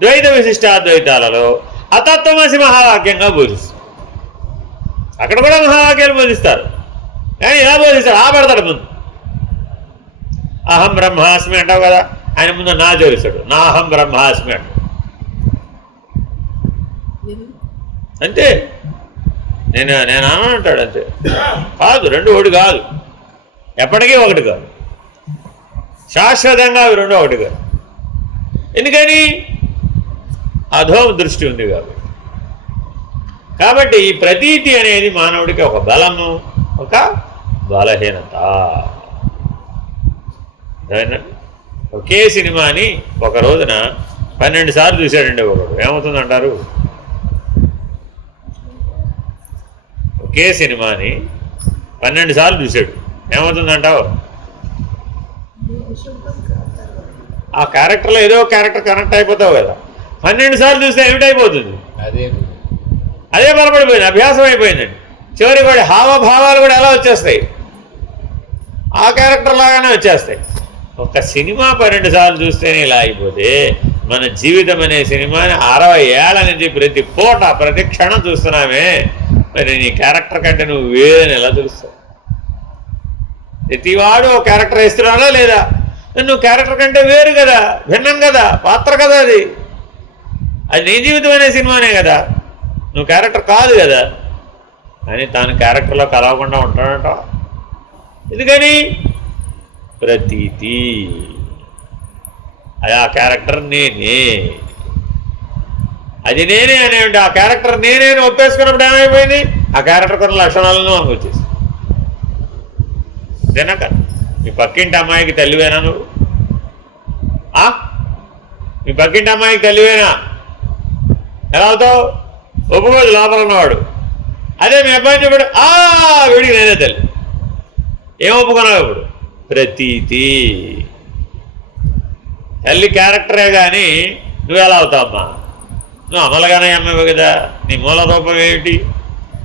ద్వైత విశిష్టాద్వైతాలలో అతత్వమసి మహావాక్యంగా బోధిస్తారు. అక్కడ కూడా మహావాక్యాలు బోధిస్తారు, కానీ ఇలా బోధిస్తారు, ఆ పెడతాడు ముందు. అహం బ్రహ్మాస్మి అంటావు కదా, ఆయన ముందు నా జోడిస్తాడు, నా అహం బ్రహ్మాస్మి అంటాడు. అంతే, నేను అంటాడు అంతే. కాదు, రెండు ఒకటి కాదు, ఎప్పటికీ ఒకటి కాదు, శాశ్వతంగా అవి రెండు ఒకటి కాదు. ఎందుకని? అధోమ దృష్టి ఉంది కాబట్టి ఈ ప్రతీతి అనేది మానవుడికి ఒక బలము, ఒక బలహీనత. ఒకే సినిమాని ఒక రోజున 12 సార్లు చూశాడండి ఒకడు. ఏమవుతుందంటారు? ఒకే సినిమాని 12 సార్లు చూశాడు, ఏమవుతుందంటావు? ఆ క్యారెక్టర్లో ఏదో క్యారెక్టర్ కనెక్ట్ అయిపోతావు కదా. 12 సార్లు చూస్తే ఏమిటైపోతుంది? అదే బలపడిపోయింది, అభ్యాసం అయిపోయిందండి. చివరికి వాడి హావభావాలు కూడా ఎలా వచ్చేస్తాయి? ఆ క్యారెక్టర్ లాగానే వచ్చేస్తాయి. ఒక సినిమా 12 సార్లు చూస్తేనే ఇలా అయిపోతే, మన జీవితం అనే సినిమాని 60 ఏళ్ల నుంచి ప్రతి పూట ప్రతి క్షణం చూస్తున్నామే, మరి నీ క్యారెక్టర్ కంటే నువ్వు వేరేని ఎలా చూస్తావు? ప్రతివాడు ఒక క్యారెక్టర్ ఇస్తున్నాడా లేదా? నువ్వు క్యారెక్టర్ కంటే వేరు కదా, భిన్నం కదా, పాత్ర కదా. అది నీ జీవితం అనే సినిమానే కదా, నువ్వు క్యారెక్టర్ కాదు కదా. అని తాను క్యారెక్టర్లో కలవకుండా ఉంటాడంట. ఎందుకని? ప్రతీతి. అది ఆ క్యారెక్టర్ నేనే, అది నేనే అనేవి. ఆ క్యారెక్టర్ నేనే ఒప్పేసుకున్నప్పుడు ఏమైపోయింది? ఆ క్యారెక్టర్ కొన్ని లక్షణాలను మనకు వచ్చేసి. అంతేనాక? మీ పక్కింటి అమ్మాయికి తల్లివేనా నువ్వు? మీ పక్కింటి అమ్మాయికి తల్లివేనా? ఎలా అవుతావు? ఒప్పుకోదు లోపల ఉన్నవాడు. అదే మీ అబ్బాయి చెప్పాడు, వీడికి నేనే తల్లి. ఏం ఒప్పుకున్నావు ఇప్పుడు? ప్రతీతి. తల్లి క్యారెక్టరే కానీ నువ్వు ఎలా అవుతావమ్మా? నువ్వు అమలగానే అమ్మేవు కదా, నీ మూల రూపం ఏమిటి?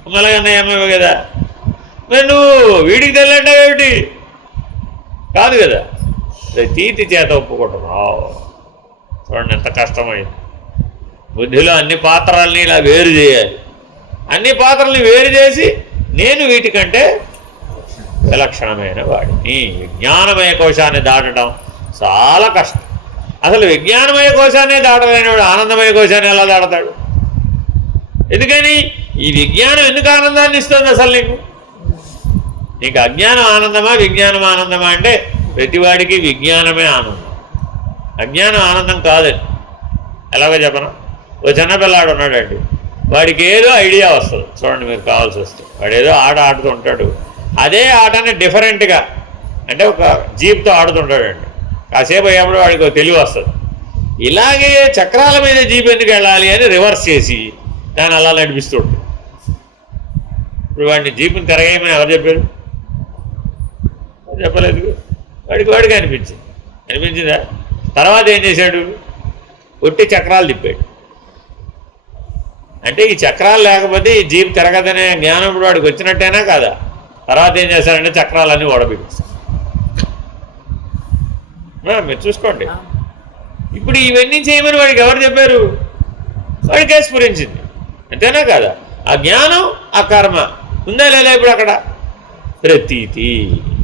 అమలగానే అమ్మేవు కదా, మరి నువ్వు వీడికి తల్లి అంటావేమిటి? కాదు కదా. ప్రతీతి చేత ఒప్పుకుంటున్నావు. చూడండి ఎంత కష్టమైంది. బుద్ధిలో అన్ని పాత్రల్ని ఇలా వేరు చేయాలి. అన్ని పాత్రల్ని వేరు చేసి నేను వీటికంటే విలక్షణమైన వాడిని. విజ్ఞానమయ కోశాన్ని దాటడం చాలా కష్టం. అసలు విజ్ఞానమయ కోశాన్ని దాటలేని వాడు ఆనందమయ కోశాన్ని ఎలా దాడతాడు? ఎందుకని? ఈ విజ్ఞానం ఎందుకు ఆనందాన్ని ఇస్తుంది అసలు నీకు అజ్ఞానం ఆనందమా విజ్ఞానం ఆనందమా అంటే ప్రతివాడికి విజ్ఞానమే ఆనందం, అజ్ఞానం ఆనందం కాదండి. ఎలాగో చెప్పను, ఓ చిన్నపిల్లాడు ఉన్నాడండి, వాడికి ఏదో ఐడియా వస్తుంది. చూడండి మీరు కావాల్సి వస్తే, వాడు ఏదో ఆట ఆడుతూ ఉంటాడు. అదే ఆటని డిఫరెంట్గా అంటే ఒక జీప్తో ఆడుతుంటాడండి. కాసేపు అయ్యేప్పుడు వాడికి తెలివి వస్తుంది. ఇలాగే చక్రాల మీద జీప్ ఎందుకు వెళ్ళాలి అని రివర్స్ చేసి దాన్ని అలా నడిపిస్తుంటాడు. ఇప్పుడు వాడిని జీపుని తిరగేయమని ఎవరు చెప్పారు? చెప్పలేదు. వాడికి అనిపించిందా? తర్వాత ఏం చేశాడు? ఒట్టి చక్రాలు తిప్పాడు. అంటే ఈ చక్రాలు లేకపోతే ఈ జీప్ తిరగదనే జ్ఞానం ఇప్పుడు వాడికి వచ్చినట్టేనా కాదా? తర్వాత ఏం చేశారంటే చక్రాలన్నీ ఓడబెట్టిస్తాడు. మీరు చూసుకోండి. ఇప్పుడు ఇవన్నీ చేయమని వాడికి ఎవరు చెప్పారు? వాడికే స్ఫురించింది, అంతేనా కాదా? ఆ జ్ఞానం, ఆ కర్మ ఉందా లేదా ఇప్పుడు అక్కడ ప్రతీతి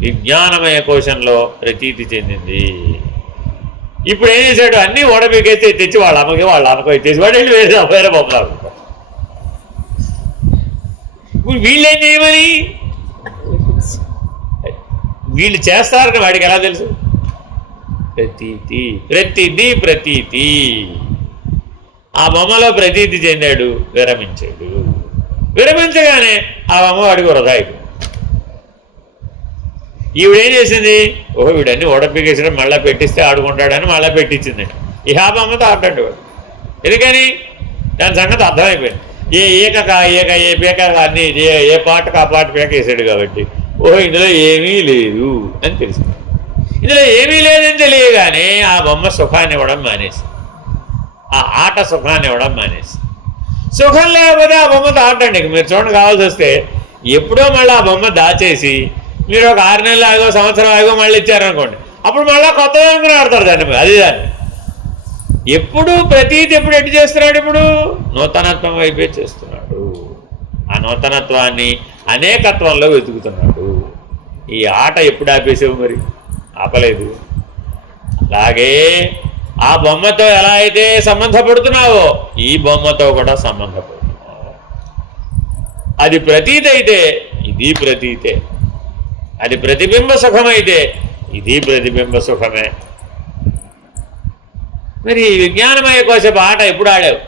విజ్ఞానమయ కోశంలో ప్రతీతి చెందింది. ఇప్పుడు ఏం చేశాడు, అన్నీ ఓడబీకైతే తెచ్చి వాళ్ళ అమ్మకో ఇచ్చేసి వాడు వెళ్ళి వేరే బొమ్మలు. ఇప్పుడు వీళ్ళేం చేయమని వీళ్ళు చేస్తారని వాడికి ఎలా తెలుసు? ప్రతీతి ప్రతీతి ప్రతీతి. ఆ బొమ్మలో ప్రతీతి చెందాడు, విరమించాడు. విరమించగానే ఆ బొమ్మ వాడికి వృధా అయిపోయింది. ఈవిడేం చేసింది, ఓహో వీడన్నీ ఓడపికేసడం మళ్ళీ పెట్టిస్తే ఆడుకుంటాడని మళ్ళీ పెట్టించింది. ఈ ఆ బొమ్మతో ఆడాడు వాడు. ఎందుకని దాని సంగతి అర్థమైపోయింది. ఏ పేక అన్నీ ఏ పాటకు ఆ పాట పేక వేసాడు కాబట్టి ఓహో ఇందులో ఏమీ లేదు అని తెలిసింది. ఇందులో ఏమీ లేదని తెలియగానే ఆ బొమ్మ సుఖాన్ని ఇవ్వడం మానేసి, ఆ ఆట సుఖాన్ని ఇవ్వడం మానేసి. సుఖం లేకపోతే ఆ బొమ్మతో ఆటండి. మీరు చూడండి, కావాల్సి వస్తే ఎప్పుడో మళ్ళీ ఆ బొమ్మ దాచేసి మీరు ఒక 6 నెలలు ఆగో సంవత్సరం ఆగో మళ్ళీ ఇచ్చారనుకోండి, అప్పుడు మళ్ళీ కొత్త అనుకుని ఆడతారు దాన్ని. అది దాన్ని ఎప్పుడు ప్రతీతి ఎప్పుడు ఎట్టి చేస్తున్నాడు, ఇప్పుడు నూతనత్వం వైపే చేస్తున్నాడు. ఆ నూతనత్వాన్ని అనేకత్వంలో వెతుకుతున్నాడు. ఈ ఆట ఎప్పుడు ఆపేసావు మరి? ఆపలేదు. అలాగే ఆ బొమ్మతో ఎలా అయితే సంబంధపడుతున్నావో ఈ బొమ్మతో కూడా సంబంధపడుతున్నావు. అది ప్రతీతి అయితే ఇది ప్రతీతే, అది ప్రతిబింబ సుఖమైతే ఇది ప్రతిబింబ సుఖమే. మరి విజ్ఞానమయ కోశపు ఆట ఎప్పుడు ఆడావు,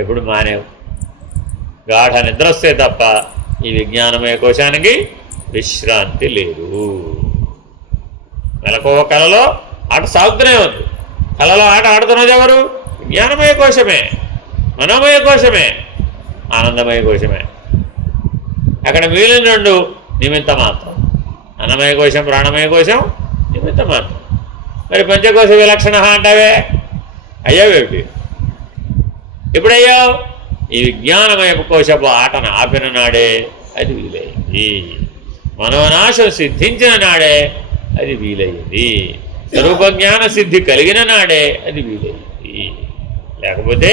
ఎప్పుడు మానేవు? గాఢ నిద్ర వస్తే తప్ప ఈ విజ్ఞానమయ కోశానికి విశ్రాంతి లేదు. మెలకువ కళలో ఆట సాగుతూనే ఉంది. కళలో ఆట ఆడుతున్నది ఎవరు? విజ్ఞానమయ కోశమే, మనోమయ కోశమే, ఆనందమయ కోశమే. అక్కడ మిగిలిన 2 నిమిత్త మాత్రం. అన్నమయ కోశం, ప్రాణమయ కోశం నిమిత్త మాత్రం. మరి పంచకోశ విలక్షణ అంటావే, అయ్యావేమిటి? ఎప్పుడయ్యావు? ఈ విజ్ఞానమయ కోశపు ఆటను ఆపిన నాడే అది వీలయ్యింది. మనోనాశం సిద్ధించిన నాడే అది వీలయ్యింది. స్వరూపజ్ఞాన సిద్ధి కలిగిన నాడే అది వీలయ్యింది. లేకపోతే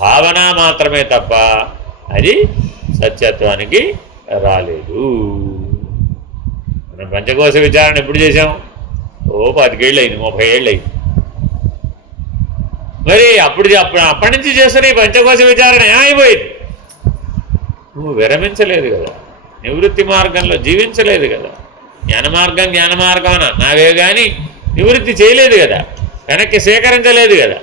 భావన మాత్రమే తప్ప అది సత్యత్వానికి రాలేదు. మనం పంచకోశ విచారణ ఎప్పుడు చేసాం? 25 ఏళ్ళు అయింది, 30 ఏళ్ళు అయింది. మరి అప్పటి నుంచి చేస్తున్న ఈ పంచకోశ విచారణ ఏమైపోయింది? నువ్వు విరమించలేదు కదా, నివృత్తి మార్గంలో జీవించలేదు కదా, జ్ఞాన మార్గం నావే కానీ నివృత్తి చేయలేదు కదా, వెనక్కి సేకరించలేదు కదా.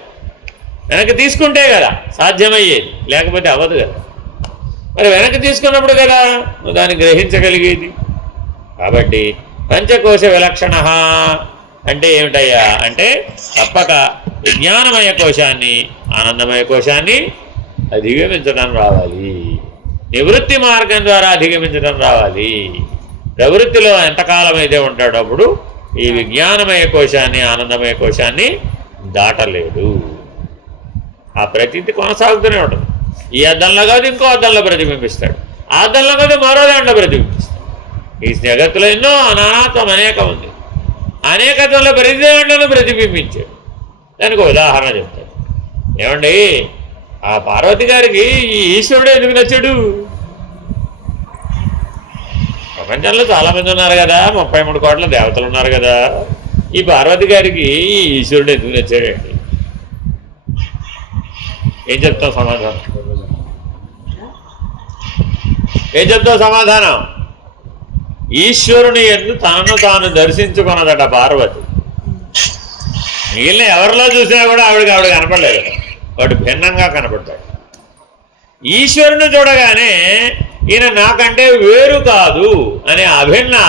వెనక్కి తీసుకుంటే కదా సాధ్యమయ్యేది, లేకపోతే అవ్వదు కదా. మరి వెనక్కి తీసుకున్నప్పుడు కదా నువ్వు దాన్ని గ్రహించగలిగేది. కాబట్టి పంచకోశ విలక్షణ అంటే ఏమిటయ్యా అంటే తప్పక విజ్ఞానమయ కోశాన్ని, ఆనందమయ కోశాన్ని అధిగమించడం రావాలి. నివృత్తి మార్గం ద్వారా అధిగమించడం రావాలి. ప్రవృత్తిలో ఎంతకాలం అయితే ఉంటాడో అప్పుడు ఈ విజ్ఞానమయ కోశాన్ని, ఆనందమయ కోశాన్ని దాటలేడు. ఆ ప్రతీతి కొనసాగుతూనే ఉంటుంది. ఈ అద్దంలో కాదు ఇంకో అద్దంలో ప్రతిబింబిస్తాడు, ఆ అద్దంలో కాదు మరో దాంట్లో ప్రతిబింబిస్తాడు. ఈ జగత్తులో ఎన్నో నానాత్వం అనేకం ఉంది. అనేకత్వంలో ప్రతి దాంట్లోనూ ప్రతిబింబించాడు. దానికి ఉదాహరణ చెప్తాడు. ఏమండి, ఆ పార్వతి గారికి ఈ ఈశ్వరుడు ఎందుకు నచ్చాడు? ప్రపంచంలో చాలామంది ఉన్నారు కదా, 33 కోట్ల దేవతలు ఉన్నారు కదా, ఈ పార్వతి గారికి ఈ ఈశ్వరుడు ఎందుకు నచ్చాడండి? ఏం చెప్తావు సమాధానం? ఏం చెప్తావు సమాధానం? ఈశ్వరుని యందు తనను తాను దర్శించుకున్నదట పార్వతి. మిగిలిన ఎవరిలో చూసినా కూడా ఆవిడ కనపడలేదు, వాడు భిన్నంగా కనపడతాడు. ఈశ్వరుని చూడగానే ఈయన నాకంటే వేరు కాదు అనే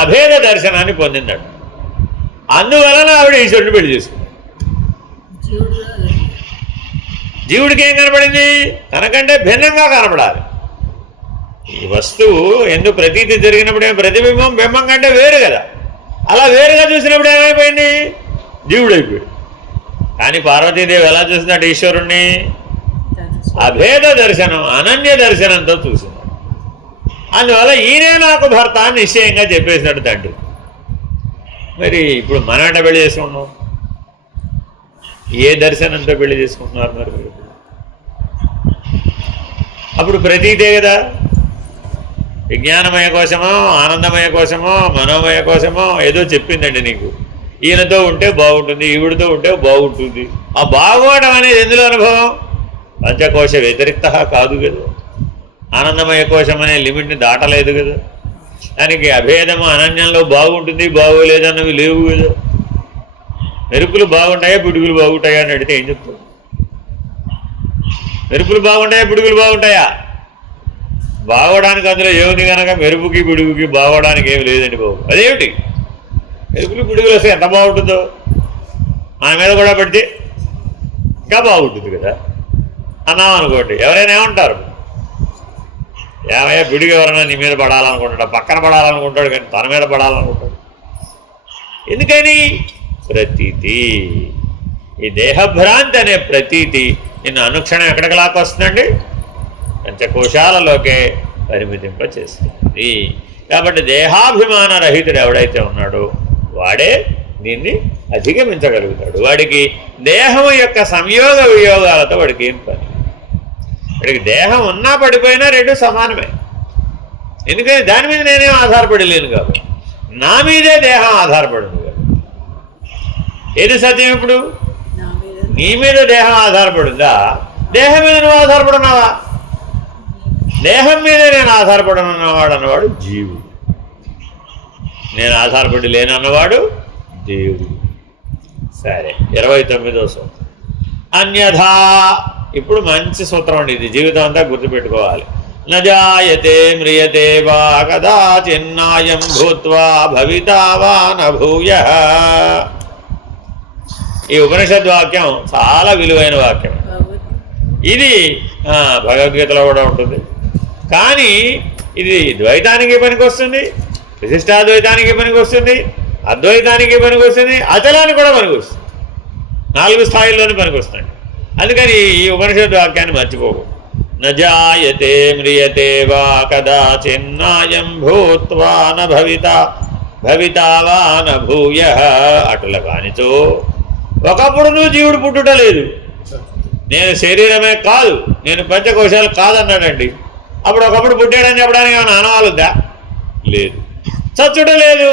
అభేద దర్శనాన్ని పొందిందట. అందువలన ఆవిడ ఈశ్వరుని పెళ్లి చేసుకుంది. జీవుడికి ఏం కనపడింది? తనకంటే భిన్నంగా కనపడాలి. ఈ వస్తువు ఎందుకు ప్రతీతి జరిగినప్పుడు ఏం ప్రతిబింబం బింబం కంటే వేరు కదా. అలా వేరుగా చూసినప్పుడు ఏమైపోయింది? జీవుడైపోయాడు. కానీ పార్వతీదేవి ఎలా చూసిందట ఈశ్వరుణ్ణి? అభేద దర్శనం, అనన్య దర్శనంతో చూసింది. అందువల్ల ఈయనే నాకు భర్త అని నిశ్చయంగా చెప్పేసినట్టు తండ్రి. మరి ఇప్పుడు మనట పెళ్లి చేసుకున్నాం, ఏ దర్శనంతో పెళ్లి చేసుకుంటున్నారు మరి మీరు? అప్పుడు ప్రతీతే కదా. విజ్ఞానమయ కోశమో ఆనందమయ కోశమో మనోమయ కోశమో ఏదో చెప్పిందండి నీకు. ఈయనతో ఉంటే బాగుంటుంది, ఈవిడితో ఉంటే బాగుంటుంది. ఆ బాగోవడం అనేది ఎందులో అనుభవం? పంచకోశ వ్యతిరిక్త కాదు కదా. ఆనందమయ కోశం అనే లిమిట్ని దాటలేదు కదా. దానికి అభేదము అనన్యంలో బాగుంటుంది బాగోలేదన్నవి లేవు కదా. మెరుపులు బాగుంటాయా పిడుగులు బాగుంటాయా అని అడిగితే ఏం చెప్తావు? మెరుపులు బాగుంటాయా పిడుగులు బాగుంటాయా? బాగోడానికి అందులో ఏముంది కనుక మెరుపుకి పిడుగుకి బాగోడానికి ఏమి లేదండి బాబు. అదేమిటి? మెరుపులు పిడుగులు వస్తే ఎంత బాగుంటుందో మన మీద కూడా పడితే ఇంకా బాగుంటుంది కదా అన్నాం అనుకోండి. ఎవరైనా ఏమంటారు? ఏమయ్యా పిడుగు ఎవరైనా నీ మీద పడాలనుకుంటాడు, పక్కన పడాలనుకుంటాడు, కానీ తన మీద పడాలనుకుంటాడు. ఎందుకని? ప్రతీతి. ఈ దేహభ్రాంతి అనే ప్రతీతి నిన్ను అనుక్షణం ఎక్కడికి లాక్కొస్తుందండి? పంచకోశాలలోకే పరిమితింపచేస్తుంది. కాబట్టి దేహాభిమాన రహితుడు ఎవడైతే ఉన్నాడో వాడే దీన్ని అధిగమించగలుగుతాడు. వాడికి దేహం యొక్క సంయోగ వియోగాలతో వాడికి ఏం పని? వాడికి దేహం ఉన్నా పడిపోయినా రెండు సమానమే. ఎందుకని దాని మీద నేనేం ఆధారపడలేను కాబట్టి, నా మీదే దేహం ఆధారపడింది కాబట్టి. ఏది సత్యం? ఇప్పుడు నీ మీద దేహం ఆధారపడిందా? దేహం మీద నువ్వు ఆధారపడున్నావా? దేహం మీదే నేను ఆధారపడనున్నవాడు అన్నవాడు జీవుడు. నేను ఆధారపడి లేనన్నవాడు దేవుడు. సరే, 29వ సూత్రం అన్యథా. ఇప్పుడు మంచి సూత్రం అండి ఇది, జీవితం అంతా గుర్తుపెట్టుకోవాలి. నజాయతే మ్రియతే వా కదాచిన్నాయం భూత్వా భవితా వా నభూయః. ఈ ఉపనిషద్వాక్యం చాలా విలువైన వాక్యం. ఇది భగవద్గీతలో కూడా ఉంటుంది. కానీ ఇది ద్వైతానికి పనికి వస్తుంది, విశిష్టాద్వైతానికి పనికి వస్తుంది, అద్వైతానికి పనికి వస్తుంది, అచలానికి కూడా పనికి వస్తుంది. 4 స్థాయిల్లోనే పనికి వస్తుంది. అందుకని ఈ ఉపనిషద్ వాక్యాన్ని మర్చిపోకు. నజాయతే మ్రియతే వా కదాచిన్నాయం భూత్వా న భవితా వా న భూయః. అటుల కానిచో ఒకప్పుడు నువ్వు జీవుడు పుట్టుట లేదు. నేను శరీరమే కాదు, నేను పంచకోశాలు కాదన్నాడండి. అప్పుడు ఒకప్పుడు పుట్టాడని చెప్పడానికి ఏమైనా ఆనవాలుద్దా? లేదు. చచ్చుట లేదు.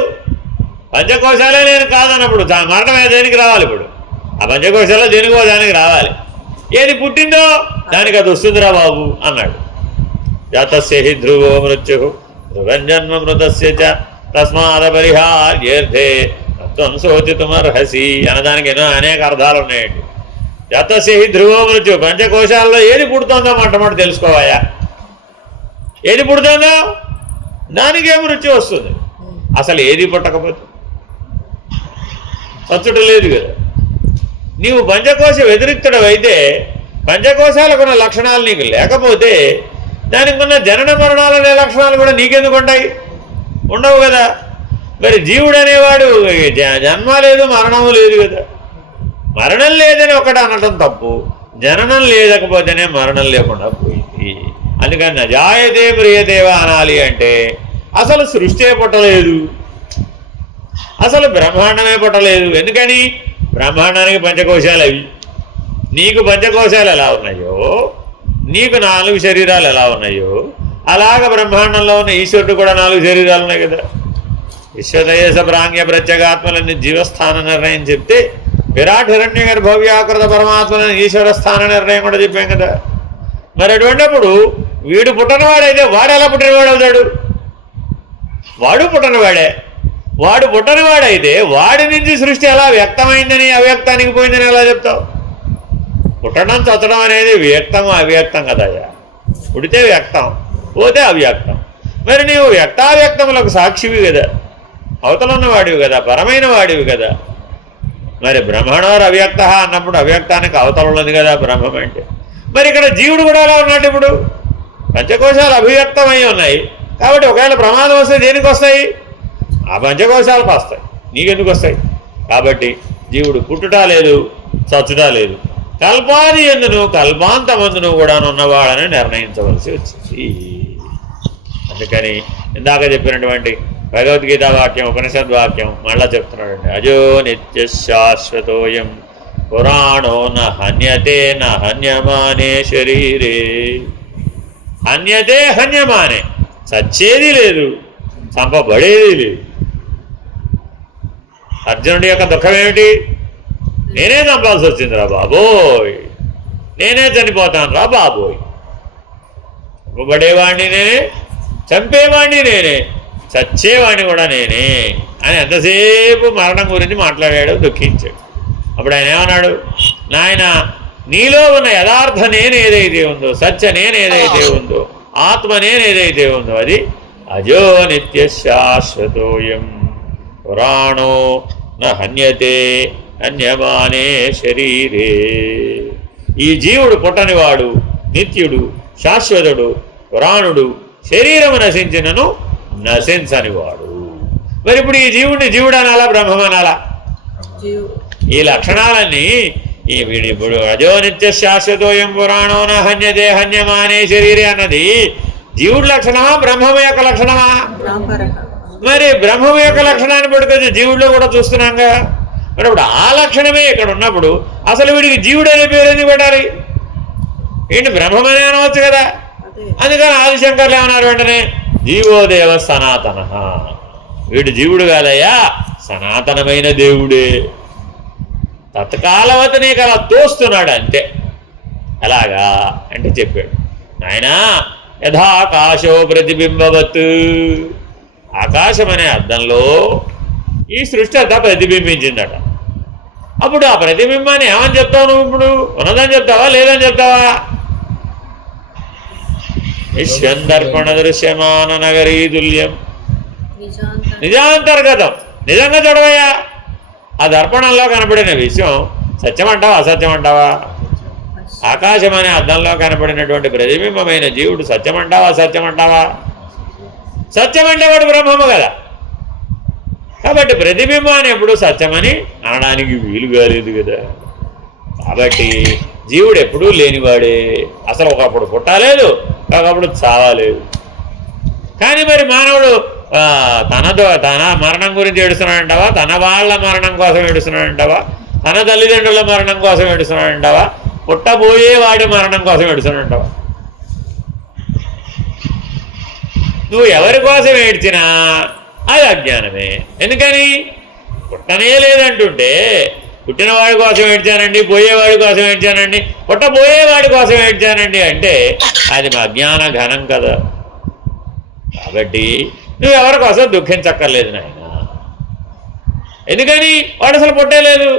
పంచకోశాలే నేను కాదన్నప్పుడు మరణమే దేనికి రావాలి? ఇప్పుడు ఆ పంచకోశాల్లో దేనికో దానికి రావాలి. ఏది పుట్టిందో దానికి అది వస్తుందిరా బాబు అన్నాడు. జాతస్య హి ధ్రువో మృత్యు ధ్రువంజన్మ మృతస్య చ తస్మాదపరిహార్యేర్థే తత్వం శోచితుమర్హసి అన్నదానికి అనేక అర్థాలు ఉన్నాయండి. జాతస్య హి ధ్రువో మృత్యు. పంచకోశాల్లో ఏది పుడుతుందో మొట్టమొదటి తెలుసుకోవాయా? ఏది పుడుతుందో దానికే మృత్యు వస్తుంది. అసలు ఏది పుట్టకపోతే చచ్చుట లేదు కదా. నీవు పంచకోశ వ్యతిరిక్తుడు అయితే పంచకోశాలకు ఉన్న లక్షణాలు నీకు లేకపోతే దానికి ఉన్న జనన మరణాలనే లక్షణాలు కూడా నీకెందుకు ఉంటాయి? ఉండవు కదా. మరి జీవుడు అనేవాడు జన్మ లేదు మరణము లేదు కదా. మరణం లేదని ఒకటి అనటం తప్పు, జననం లేకపోతేనే మరణం లేకుండా పోయింది. అందుకని నజాయతే ప్రియదేవా అనాలి అంటే అసలు సృష్టి పుట్టలేదు, అసలు బ్రహ్మాండమే పుట్టలేదు. ఎందుకని? బ్రహ్మాండానికి పంచకోశాలు అవి. నీకు పంచకోశాలు ఎలా ఉన్నాయో, నీకు 4 శరీరాలు ఎలా ఉన్నాయో, అలాగ బ్రహ్మాండంలో ఉన్న ఈశ్వరుడు కూడా 4 శరీరాలు ఉన్నాయి కదా. విశ్వదయేశ ప్రాంగ్య ప్రత్యేగాత్మలని జీవస్థాన నిర్ణయం చెప్తే విరాట్ హిరణ్య గర్భవ్యాకృత పరమాత్మలని ఈశ్వర స్థాన నిర్ణయం కూడా చెప్పాం కదా. మరి అటువంటిప్పుడు వీడు పుట్టనివాడైతే వాడు ఎలా పుట్టినవాడు అవుతాడు? వాడు పుట్టనివాడే. వాడు పుట్టనివాడైతే వాడి నుంచి సృష్టి ఎలా వ్యక్తమైందని అవ్యక్తానికి పోయిందని ఎలా చెప్తావు? పుట్టడం చచ్చడం అనేది వ్యక్తం అవ్యక్తం కదయ్యా. పుడితే వ్యక్తం, పోతే అవ్యక్తం. మరి నీవు వ్యక్తావ్యక్తములకు సాక్షివి కదా, అవతల ఉన్నవాడివి కదా, పరమైన వాడివి కదా. మరి బ్రహ్మణోర్ అవ్యక్త అన్నప్పుడు అవ్యక్తానికి అవతల ఉన్నది కదా బ్రహ్మం అంటే. మరి ఇక్కడ జీవుడు కూడా ఎలా ఉన్నాడు? ఇప్పుడు పంచకోశాలు అభివ్యక్తమై ఉన్నాయి కాబట్టి ఒకవేళ ప్రమాదం వస్తే దేనికి వస్తాయి? ఆ పంచకోశాలకు వస్తాయి, నీకెందుకు వస్తాయి? కాబట్టి జీవుడు పుట్టుట లేదు, చచ్చుట లేదు, కల్పాది ఎందును కల్పాంతమందును కూడా ఉన్నవాడని నిర్ణయించవలసి వచ్చింది. అందుకని ఇందాక చెప్పినటువంటి భగవద్గీత వాక్యం, ఉపనిషద్వాక్యం మళ్ళా చెప్తున్నాడండి. అజో నిత్య శాశ్వతోయం పురాణో న హన్యతే న హన్యమానే శరీరే. హన్యతే హన్యమానే, చచ్చేది లేదు, చంపబడేది లేదు. అర్జునుడి యొక్క దుఃఖం ఏమిటి? నేనే చంపాల్సి వచ్చిందిరా బాబోయ్, నేనే చనిపోతాను రా బాబోయ్, చంపబడేవాడిని నేనే, చంపేవాడిని నేనే, చచ్చేవాడిని కూడా నేనే అని ఎంతసేపు మరణం గురించి మాట్లాడాడు, దుఃఖించాడు. అప్పుడు ఆయన ఏమన్నాడు? నాయన, నీలో ఉన్న యథార్థ నేను ఏదైతే ఉందో, సత్య నేను ఏదైతే ఉందో, ఆత్మ నేను ఏదైతే ఉందో అది అజో నిత్య శాశ్వతోయం పురాణో న హన్యతే హన్యమానే శరీరే. ఈ జీవుడు పుట్టనివాడు, నిత్యుడు, శాశ్వతుడు, పురాణుడు, శరీరము నశించినను నశించనివాడు. మరి ఇప్పుడు ఈ జీవుడిని జీవుడు అనాలా, బ్రహ్మం అనాలా? ఈ లక్షణాలన్నీ వీడి ఇప్పుడు అజో నిత్య శాశ్వతోయం పురాణో న హన్యతే హన్యమానే శరీరే అన్నది జీవుడి లక్షణమా, బ్రహ్మం యొక్క లక్షణమా? మరి బ్రహ్మం యొక్క లక్షణాన్ని పట్టుకొచ్చి జీవుడిలో కూడా చూస్తున్నాంగా. మరి ఇప్పుడు ఆ లక్షణమే ఇక్కడ ఉన్నప్పుడు అసలు వీడికి జీవుడు అనే పేరు ఎందుకు పెట్టాలి? వీడిని బ్రహ్మమనే అనవచ్చు కదా. అందుకని ఆదిశంకర్లు ఏమన్నారు వెంటనే? జీవోదేవ సనాతన, వీడు జీవుడు కాదయ్యా, సనాతనమైన దేవుడే. తత్కాలవతి నీకు అలా తోస్తున్నాడు అంతే. ఎలాగా అంటే చెప్పాడు, నాయనా యథాకాశో ప్రతిబింబవత్, ఆకాశం అనే అర్థంలో ఈ సృష్టి అంతా ప్రతిబింబించిందట. అప్పుడు ఆ ప్రతిబింబాన్ని ఏమని చెప్తావు నువ్వు? ఇప్పుడు ఉన్నదని చెప్తావా, లేదని చెప్తావా? విశ్వందర్పణ దృశ్యమాన నగరీ తుల్యం నిజాంతర్గతం. నిజంగా చూడవయ్యా, ఆ దర్పణంలో కనబడిన విషయం సత్యం అంటావా, అసత్యం అంటావా? ఆకాశం అనే అద్దంలో కనబడినటువంటి ప్రతిబింబమైన జీవుడు సత్యం అంటావా, అసత్యం అంటావా? సత్యం అంటే వాడు బ్రహ్మము కదా. కాబట్టి ప్రతిబింబాన్ని ఎప్పుడు సత్యమని అనడానికి వీలు కాలేదు కదా. కాబట్టి జీవుడు ఎప్పుడూ లేనివాడే, అసలు ఒకప్పుడు పుట్టలేదు, ఒకప్పుడు చావలేదు. కానీ మరి మానవుడు తన మరణం గురించి ఏడుస్తున్నాడంటావా, తన వాళ్ళ మరణం కోసం ఏడుస్తున్నాడంటావా, తన తల్లిదండ్రుల మరణం కోసం ఏడుస్తున్నాడంటావా, పుట్టబోయే వాడి మరణం కోసం ఏడుస్తున్నాడంటావా? నువ్వు ఎవరి కోసం ఏడ్చినా అది అజ్ఞానమే. ఎందుకని? పుట్టనే లేదంటుంటే పుట్టినవాడి కోసం ఏడ్చానండి, పోయేవాడి కోసం ఏడ్చానండి, పుట్టబోయేవాడి కోసం ఏడ్చానండి అంటే అది మా అజ్ఞాన ఘనం కదా. కాబట్టి నువ్వు ఎవరి కోసం దుఃఖించక్కర్లేదు నాయన. ఎందుకని? వాడు అసలు పుట్టలేదు.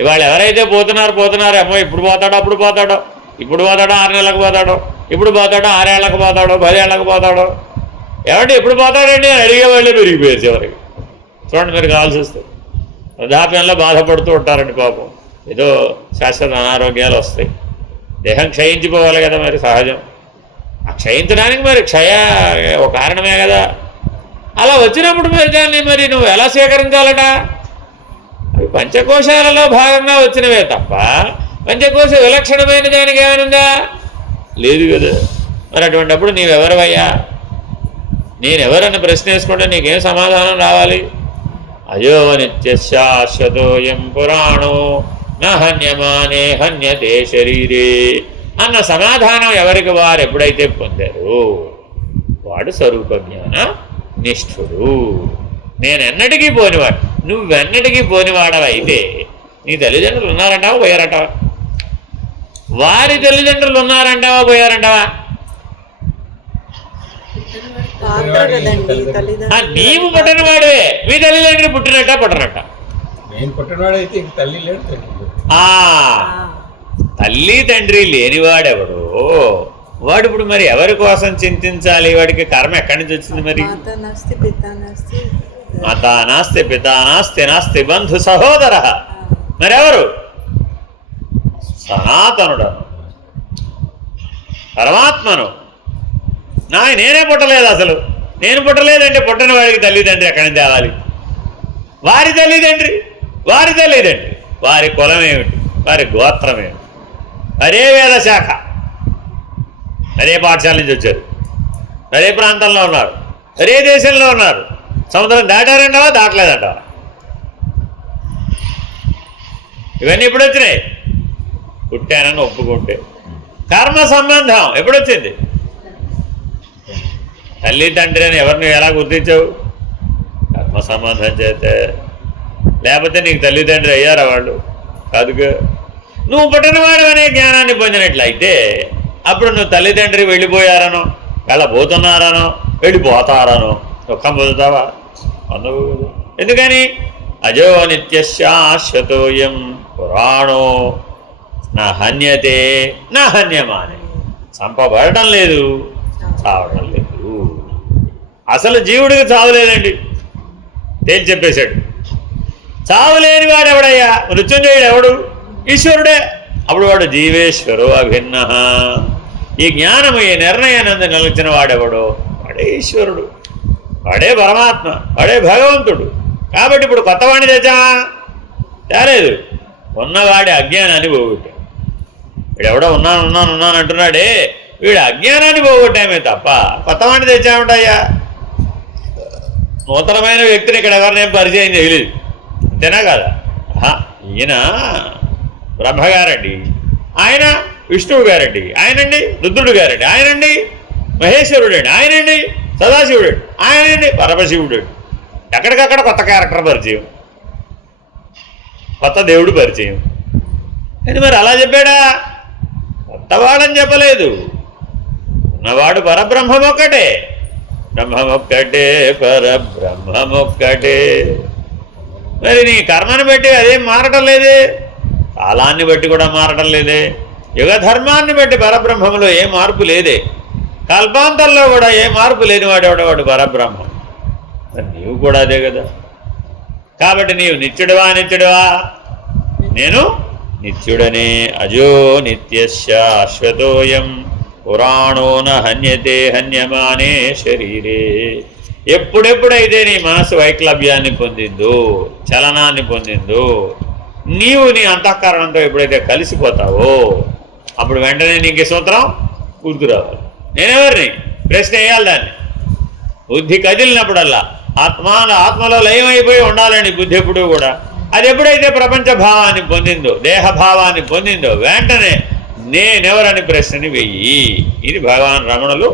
ఇవాళ ఎవరైతే పోతున్నారు, అమ్మో ఇప్పుడు పోతాడో అప్పుడు పోతాడో, ఇప్పుడు పోతాడో 6 నెలలకు పోతాడో, ఇప్పుడు పోతాడో 6 ఏళ్ళకు పోతాడో, 10 ఏళ్ళకు పోతాడో, ఏమంటే ఎప్పుడు పోతాడండి అని అడిగేవాళ్ళే పెరిగిపోయారు చివరికి. చూడండి, మీరు కావాల్సి వస్తుంది. వృద్ధాప్యంలో బాధపడుతూ ఉంటారండి పాపం. ఏదో శాశ్వత అనారోగ్యాలు వస్తాయి, దేహం క్షయించిపోవాలి కదా, మరి సహజం. ఆ క్షయించడానికి మరి క్షయ ఒక కారణమే కదా. అలా వచ్చినప్పుడు మరి దాన్ని మరి నువ్వు ఎలా స్వీకరించాలట? అవి పంచకోశాలలో భాగంగా వచ్చినవే తప్ప పంచకోశ విలక్షణమైన దానికి ఏమనుందా? లేదు కదా. మరి అటువంటిప్పుడు నీవెవరవయ్యా? నేనెవరన్న ప్రశ్న వేసుకుంటే నీకేం సమాధానం రావాలి? అజో నిత్య శాశ్వతోయం పురాణో న హన్యమానే హన్యతే శరీరే అన్న సమాధానం ఎవరికి వారు ఎప్పుడైతే పొందారో వాడు స్వరూప జ్ఞాన నిష్ఠుడు. నేనెన్నటికీ పోనివాడు. నువ్వెన్నటికీ పోనివాడవైతే నీ తల్లిదండ్రులు ఉన్నారంటావా, పోయారంటావా? వారి తల్లిదండ్రులు ఉన్నారంటావా, పోయారంటావా? నీవు పుట్టినవాడివే, మీ తల్లిదండ్రులు పుట్టినట్ట పుట్టనట్ట? తల్లి తండ్రి లేనివాడెవడో వాడు ఇప్పుడు మరి ఎవరి కోసం చింతించాలి? వాడికి కర్మ ఎక్కడి నుంచి వచ్చింది? మరి మాతా నాస్తి పితా నాస్తి నాస్తి బంధు సహోదర. మరెవరు? సనాతనుడు, పరమాత్మను. నేనే పుట్టలేదు. అసలు నేను పుట్టలేదంటే పుట్టిన వాడికి తల్లిదండ్రి ఎక్కడి నుంచి తేవాలి? వారి తల్లిదండ్రి, వారి తల్లిదండ్రి, వారి కులం ఏమిటి, వారి గోత్రం ఏమిటి, అదే వేద శాఖ, అదే పాఠశాల నుంచి వచ్చారు, అదే ప్రాంతంలో ఉన్నారు, అదే దేశంలో ఉన్నారు. సముద్రం దాటారంటావా, దాటలేదంటావా? ఇవన్నీ ఎప్పుడు వచ్చినాయి? పుట్టానని ఒప్పుకుంటే. కర్మ సంబంధం ఎప్పుడొచ్చింది? తల్లి తండ్రి అని ఎవరిని ఎలా గుర్తించావు? కర్మ సంబంధం చేతే. లేకపోతే నీకు తల్లిదండ్రి అయ్యారా వాళ్ళు? కాదుగా. నువ్వు పుట్టినవాడు అనే జ్ఞానాన్ని పొందినట్లయితే అప్పుడు నువ్వు తల్లిదండ్రి వెళ్ళిపోయారనో, వెళ్ళబోతున్నారనో, వెళ్ళిపోతారనో దుఃఖం పొందుతావా? పొందవు. ఎందుకని? అజో నిత్య శాశ్వతోయం పురాణో నా హన్యతే నా హన్యమానే. చంపబడటం లేదు, చావడం లేదు. అసలు జీవుడికి చావులేదండి, తేల్చి చెప్పేశాడు. చావులేని వాడు ఎవడయ్యా? మృత్యుంజయుడు ఎవడు? ఈశ్వరుడే. అప్పుడు వాడు జీవేశ్వరో అభిన్న. ఈ జ్ఞానము, ఈ నిర్ణయానందు నిలిచిన వాడెవడో వాడే ఈశ్వరుడు, వాడే పరమాత్మ, వాడే భగవంతుడు. కాబట్టి ఇప్పుడు కొత్తవాడిని తెచ్చామా? తేలేదు. ఉన్నవాడి అజ్ఞానాన్ని పోగొట్టాం. వీడెవడో ఉన్నాను అంటున్నాడే, వీడు అజ్ఞానాన్ని పోగొట్టామే తప్ప కొత్తవాడిని తెచ్చామంటయ్యా. నూతనమైన వ్యక్తిని ఇక్కడ ఎవరినేం పరిచయం చేయలేదు, అంతేనా కాదా? ఈయన బ్రహ్మగారండి, ఆయన విష్ణువు గారండి, ఆయనండి రుద్రుడు గారండి, ఆయనండి మహేశ్వరుడండి, ఆయనండి సదాశివుడు, ఆయనండి పరమశివుడు. ఎక్కడికక్కడ కొత్త క్యారెక్టర్ పరిచయం, కొత్త దేవుడు పరిచయం. అది మరి అలా చెప్పాడా? కొత్తవాడని చెప్పలేదు. ఉన్నవాడు పరబ్రహ్మమొక్కటే, బ్రహ్మమొక్కటే, పరబ్రహ్మమొక్కటే. మరి నీ కర్మని బట్టి అదేం మారటం లేదే, కాలాన్ని బట్టి కూడా మారటం లేదే, యుగ ధర్మాన్ని బట్టి పరబ్రహ్మంలో ఏ మార్పు లేదే, కల్పాంతంలో కూడా ఏ మార్పు లేనివాడు ఎవడవాడు పరబ్రహ్మం. మరి నీవు కూడా అదే కదా. కాబట్టి నీవు నిత్యుడువా? నిత్యుడువా? నేను నిత్యుడనే. అజో నిత్య శాశ్వతోయం పురాణో న హన్యతే హన్యమానే శరీరే. ఎప్పుడెప్పుడైతే నీ మనసు వైక్లభ్యాన్ని పొందిందో, చలనాన్ని పొందిందో, నీవు నీ అంతఃకరణంతో ఎప్పుడైతే కలిసిపోతావో అప్పుడు వెంటనే నీకు సూత్రం గుర్తురావాలి. నేనెవరిని? ప్రశ్న వేయాలి దాన్ని. బుద్ధి కదిలినప్పుడల్లా ఆత్మలో లయమైపోయి ఉండాలండి బుద్ధి ఎప్పుడూ కూడా. అది ఎప్పుడైతే ప్రపంచ భావాన్ని పొందిందో, దేహభావాన్ని పొందిందో వెంటనే నేనెవరని ప్రశ్నని వెయ్యి. ఇది భగవాన్ రమణులు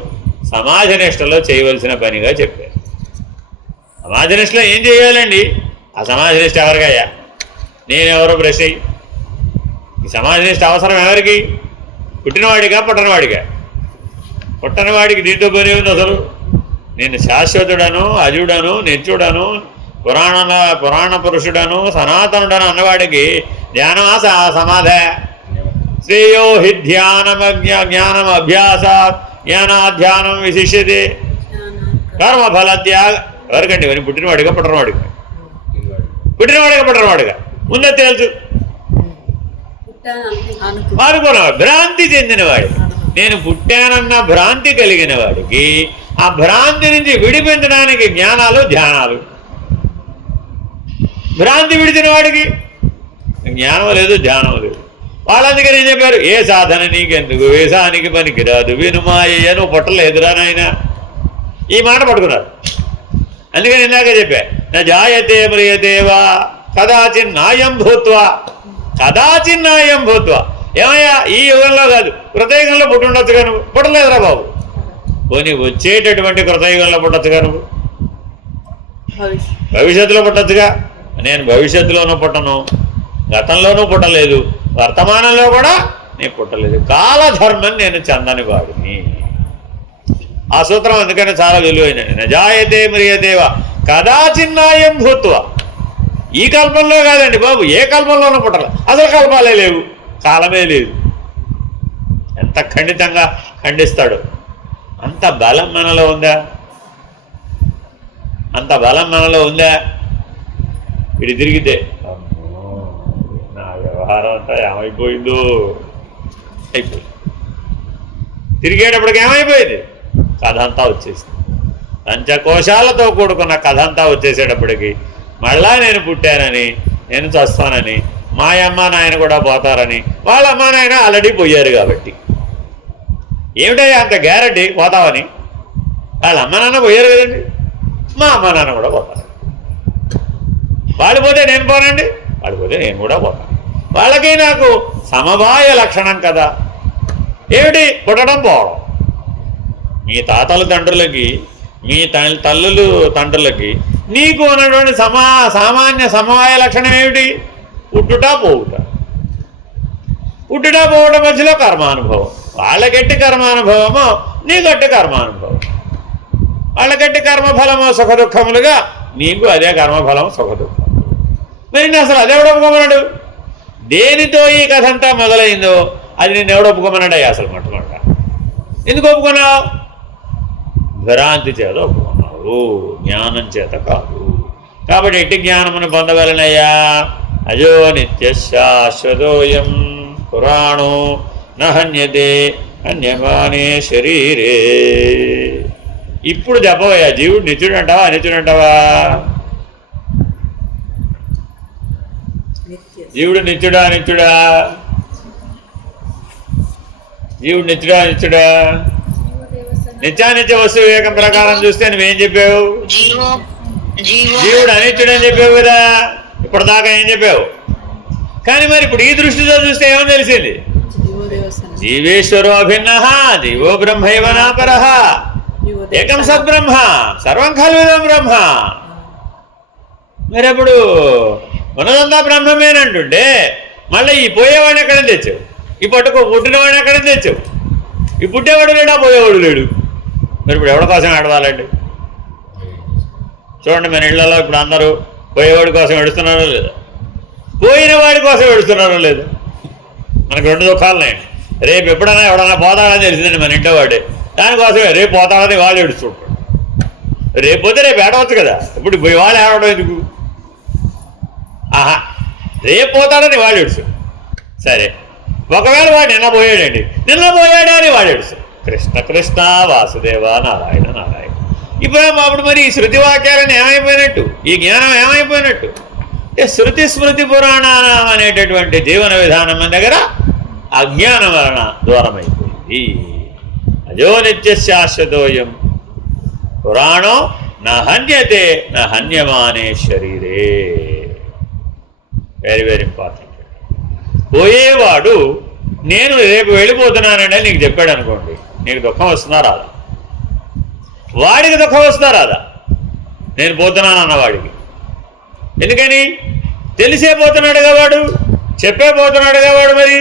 సమాజనిష్టలో చేయవలసిన పనిగా చెప్పారు. సమాజనిష్టలో ఏం చేయాలండి? ఆ సమాజనిష్ట ఎవరికయ్యా? నేనెవరో ప్రశ్న. ఈ సమాజనిష్ట అవసరం ఎవరికి? పుట్టినవాడిగా పుట్టనవాడిగా? పుట్టనవాడికి దీంతో పని ఉంది అసలు. నేను శాశ్వతుడను, అజుడను, నిత్యుడను, పురాణ పురుషుడను, సనాతనుడను అన్నవాడికి ధ్యానమా సమాధే? శ్రేయో హి జ్ఞానం అభ్యాసాత్ జ్ఞానాధ్యానం విశిష్యతే కర్మఫలత్యాగ. ఎవరికండి? ఇవన్నీ పుట్టినవాడిగా పుట్టనవాడిగా? పుట్టినవాడిగా పుట్టనవాడిగా ముందే తెలుసు. అనుకున్నవాడు, భ్రాంతి చెందినవాడు. నేను పుట్టానన్న భ్రాంతి కలిగిన వాడికి ఆ భ్రాంతి నుంచి విడిపించడానికి జ్ఞానాలు, ధ్యానాలు. భ్రాంతి విడిచిన వాడికి జ్ఞానం లేదు, ధ్యానం లేదు. వాళ్ళందుకని ఏం చెప్పారు? ఏ సాధన నీకెందుకు, వేసానికి పనికిరాదు, వినుమాయ్య, నువ్వు పుట్టలేదురా నాయన. ఈ మాట పట్టుకున్నారు. అందుకని ఇందాక చెప్పా, నా జాయతే మ్రియతేవా కదాచిన్నాయం భూత్వా, కదాచిన్నాయం భూత్వా. ఏమయ్యా, ఈ యుగంలో కాదు, కృతయుగంలో పుట్టుండొచ్చుగా, నువ్వు పుట్టలేదురా బాబు. పోనీ వచ్చేటటువంటి కృతయుగంలో పుట్టొచ్చుగా, నువ్వు భవిష్యత్తులో పుట్టొచ్చుగా. నేను భవిష్యత్తులోనూ పుట్టను, గతంలోనూ పుట్టలేదు, వర్తమానంలో కూడా నేను పుట్టలేదు. కాలధర్మం నేను చెందని వాడిని. ఆ సూత్రం అందుకని చాలా విలువైనది. నజాయతే మ్రియతేవ కదాచిన్నాయం భూత్వ. ఈ కల్పంలో కాదండి బాబు, ఏ కల్పంలోనూ పుట్టలేదు. అసలు కల్పాలే లేవు, కాలమే లేదు. ఎంత ఖండితంగా ఖండిస్తాడు. అంత బలం మనలో ఉందా? అంత బలం మనలో ఉందా? ఇటు తిరిగితే నా వ్యవహారం అంతా ఏమైపోయిందో అయిపోయింది. తిరిగేటప్పటికి ఏమైపోయింది? కథ అంతా వచ్చేసింది. పంచకోశాలతో కూడుకున్న కథ అంతా వచ్చేసేటప్పటికి మళ్ళా నేను పుట్టానని, నేను చస్తానని, మా అమ్మ నాయన కూడా పోతారని, వాళ్ళ అమ్మ నాయన ఆల్రెడీ పోయారు. కాబట్టి ఏమిటయ్యా అంత గ్యారంటీ పోతావని? వాళ్ళ అమ్మ నాన్న పోయారు కదండి, మా అమ్మ నాన్న కూడా పోతారు. వాళ్ళు పోతే నేను పోనండి, వాళ్ళు పోతే నేను కూడా పోతాను. వాళ్ళకి నాకు సమవాయ లక్షణం కదా. ఏమిటి? పుట్టడం, పోవడం. మీ తాతల తండ్రులకి మీ తల్లులు తండ్రులకి నీకు ఉన్నటువంటి సామాన్య సమవాయ లక్షణం ఏమిటి? పుట్టుట పోవుట. పుట్టుట పోవడం మధ్యలో కర్మానుభవం. వాళ్ళకెట్టి కర్మానుభవమో నీకట్టి కర్మానుభవం. వాళ్ళకెట్టి కర్మఫలమో సుఖదుఖములుగా నీకు అదే కర్మఫలం సుఖదుఖం. మరి అసలు అదెవడ ఒప్పుకోమన్నాడు? దేనితో ఈ కథ అంతా మొదలైందో అది నేను ఎవడ ఒప్పుకోమన్నాడయ్యా అసలు మొట్టమొదట? ఎందుకు ఒప్పుకున్నావు? భ్రాంతి చేత ఒప్పుకున్నావు, జ్ఞానం చేత కాదు. కాబట్టి ఎట్టి జ్ఞానమును పొందగలనయ్యా? అజో నిత్య శాశ్వతోయం పురాణో నహన్యతే హన్యమానే శరీరే. ఇప్పుడు చెప్పవయ్యా, జీవుడు నిత్యుడు అంటావా అనిత్యుడు అంటావా? జీవుడు నిత్యుడా అనిత్యుడా? జీవుడు నిత్యుడా అనిత్యుడా? నిత్యానిత్య వస్తు వివేకం ప్రకారం చూస్తే నువ్వేం చెప్పావు? జీవుడు అనిత్యుడని చెప్పావు కదా, ఇప్పటిదాకా ఏం చెప్పావు? కానీ మరి ఇప్పుడు ఈ దృష్టితో చూస్తే ఏమని తెలిసింది? జీవేశ్వరో అభిన్న జీవో బ్రహ్మైవ నాపరః ఏకం సద్బ్రహ్మ సర్వం ఖల్విదం బ్రహ్మ. మరి అప్పుడు ఉన్నదంతా బ్రహ్మమేనంటుంటే మళ్ళీ ఈ పోయేవాడిని ఎక్కడ తెచ్చావు? ఈ పుట్టినవాడిని ఎక్కడ తెచ్చావు? ఈ పుట్టేవాడు లేడా, పోయేవాడు లేడు. మరి ఇప్పుడు ఎవరి కోసం ఆడవాలండి? చూడండి, మన ఇళ్లలో ఇప్పుడు అందరూ పోయేవాడి కోసం ఏడుస్తున్నారో లేదా, పోయిన వాడి కోసం ఏడుస్తున్నారో లేదు. మనకు రెండు దుఃఖాలున్నాయండి. రేపు ఎప్పుడైనా ఎవడన్నా పోతాడని తెలిసిందండి మన ఇంట్లో వాడే, దానికోసమే రేపు పోతాడని వాళ్ళు ఏడుస్తుంటారు. రేపు పోతే రేపు ఏడవచ్చు కదా, ఇప్పుడు పోయి వాళ్ళు ఏడవడం ఎందుకు? ఆహా, రేపు పోతాడని వాళ్ళు ఏడుచు. సరే, ఒకవేళ వాడు నిన్న పోయాడండి, నిన్న పోయాడా అని వాడు ఏడుచు. కృష్ణ కృష్ణ వాసుదేవ నారాయణ నారాయణ. ఇప్పుడు మరి ఈ శృతి వాక్యాలను ఏమైపోయినట్టు? ఈ జ్ఞానం ఏమైపోయినట్టు? శృతి స్మృతి పురాణానం అనేటటువంటి జీవన విధానం మన దగ్గర అజ్ఞానం వలన దూరమైపోయింది. అజో నిత్య శాశ్వతోయం పురాణో నహన్యతే నహన్యమానే శరీరే. Very very important. పోయేవాడు నేను రేపు వెళ్ళిపోతున్నానండి నీకు చెప్పాడు అనుకోండి, నీకు దుఃఖం వస్తుందా రాదా? వాడికి దుఃఖం వస్తుందా రాదా? నేను పోతున్నాను అన్నవాడికి. ఎందుకని? తెలిసే పోతున్నాడుగా వాడు, చెప్పే పోతున్నాడుగా వాడు. మరి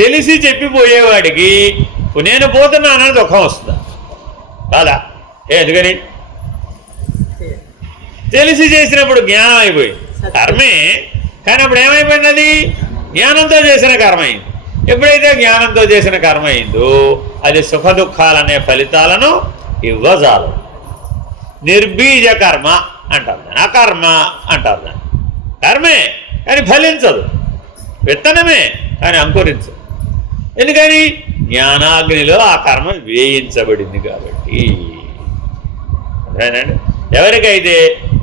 తెలిసి చెప్పిపోయేవాడికి నేను పోతున్నానని దుఃఖం వస్తుందా రాదా? ఎందుకని? తెలిసి చేసినప్పుడు జ్ఞానం అయిపోయింది, కర్మే. కానీ అప్పుడు ఏమైపోయింది? అది జ్ఞానంతో చేసిన కర్మ అయింది. ఎప్పుడైతే జ్ఞానంతో చేసిన కర్మ అయిందో అది సుఖ దుఃఖాలనే ఫలితాలను ఇవ్వజాలు. నిర్బీజ కర్మ అంటారు దాన్ని, అకర్మ అంటారు దాన్ని. కర్మే కానీ ఫలించదు, విత్తనమే కానీ అంకురించదు. ఎందుకని? జ్ఞానాగ్నిలో ఆ కర్మ వేయించబడింది కాబట్టి. అదేనండి. ఎవరికైతే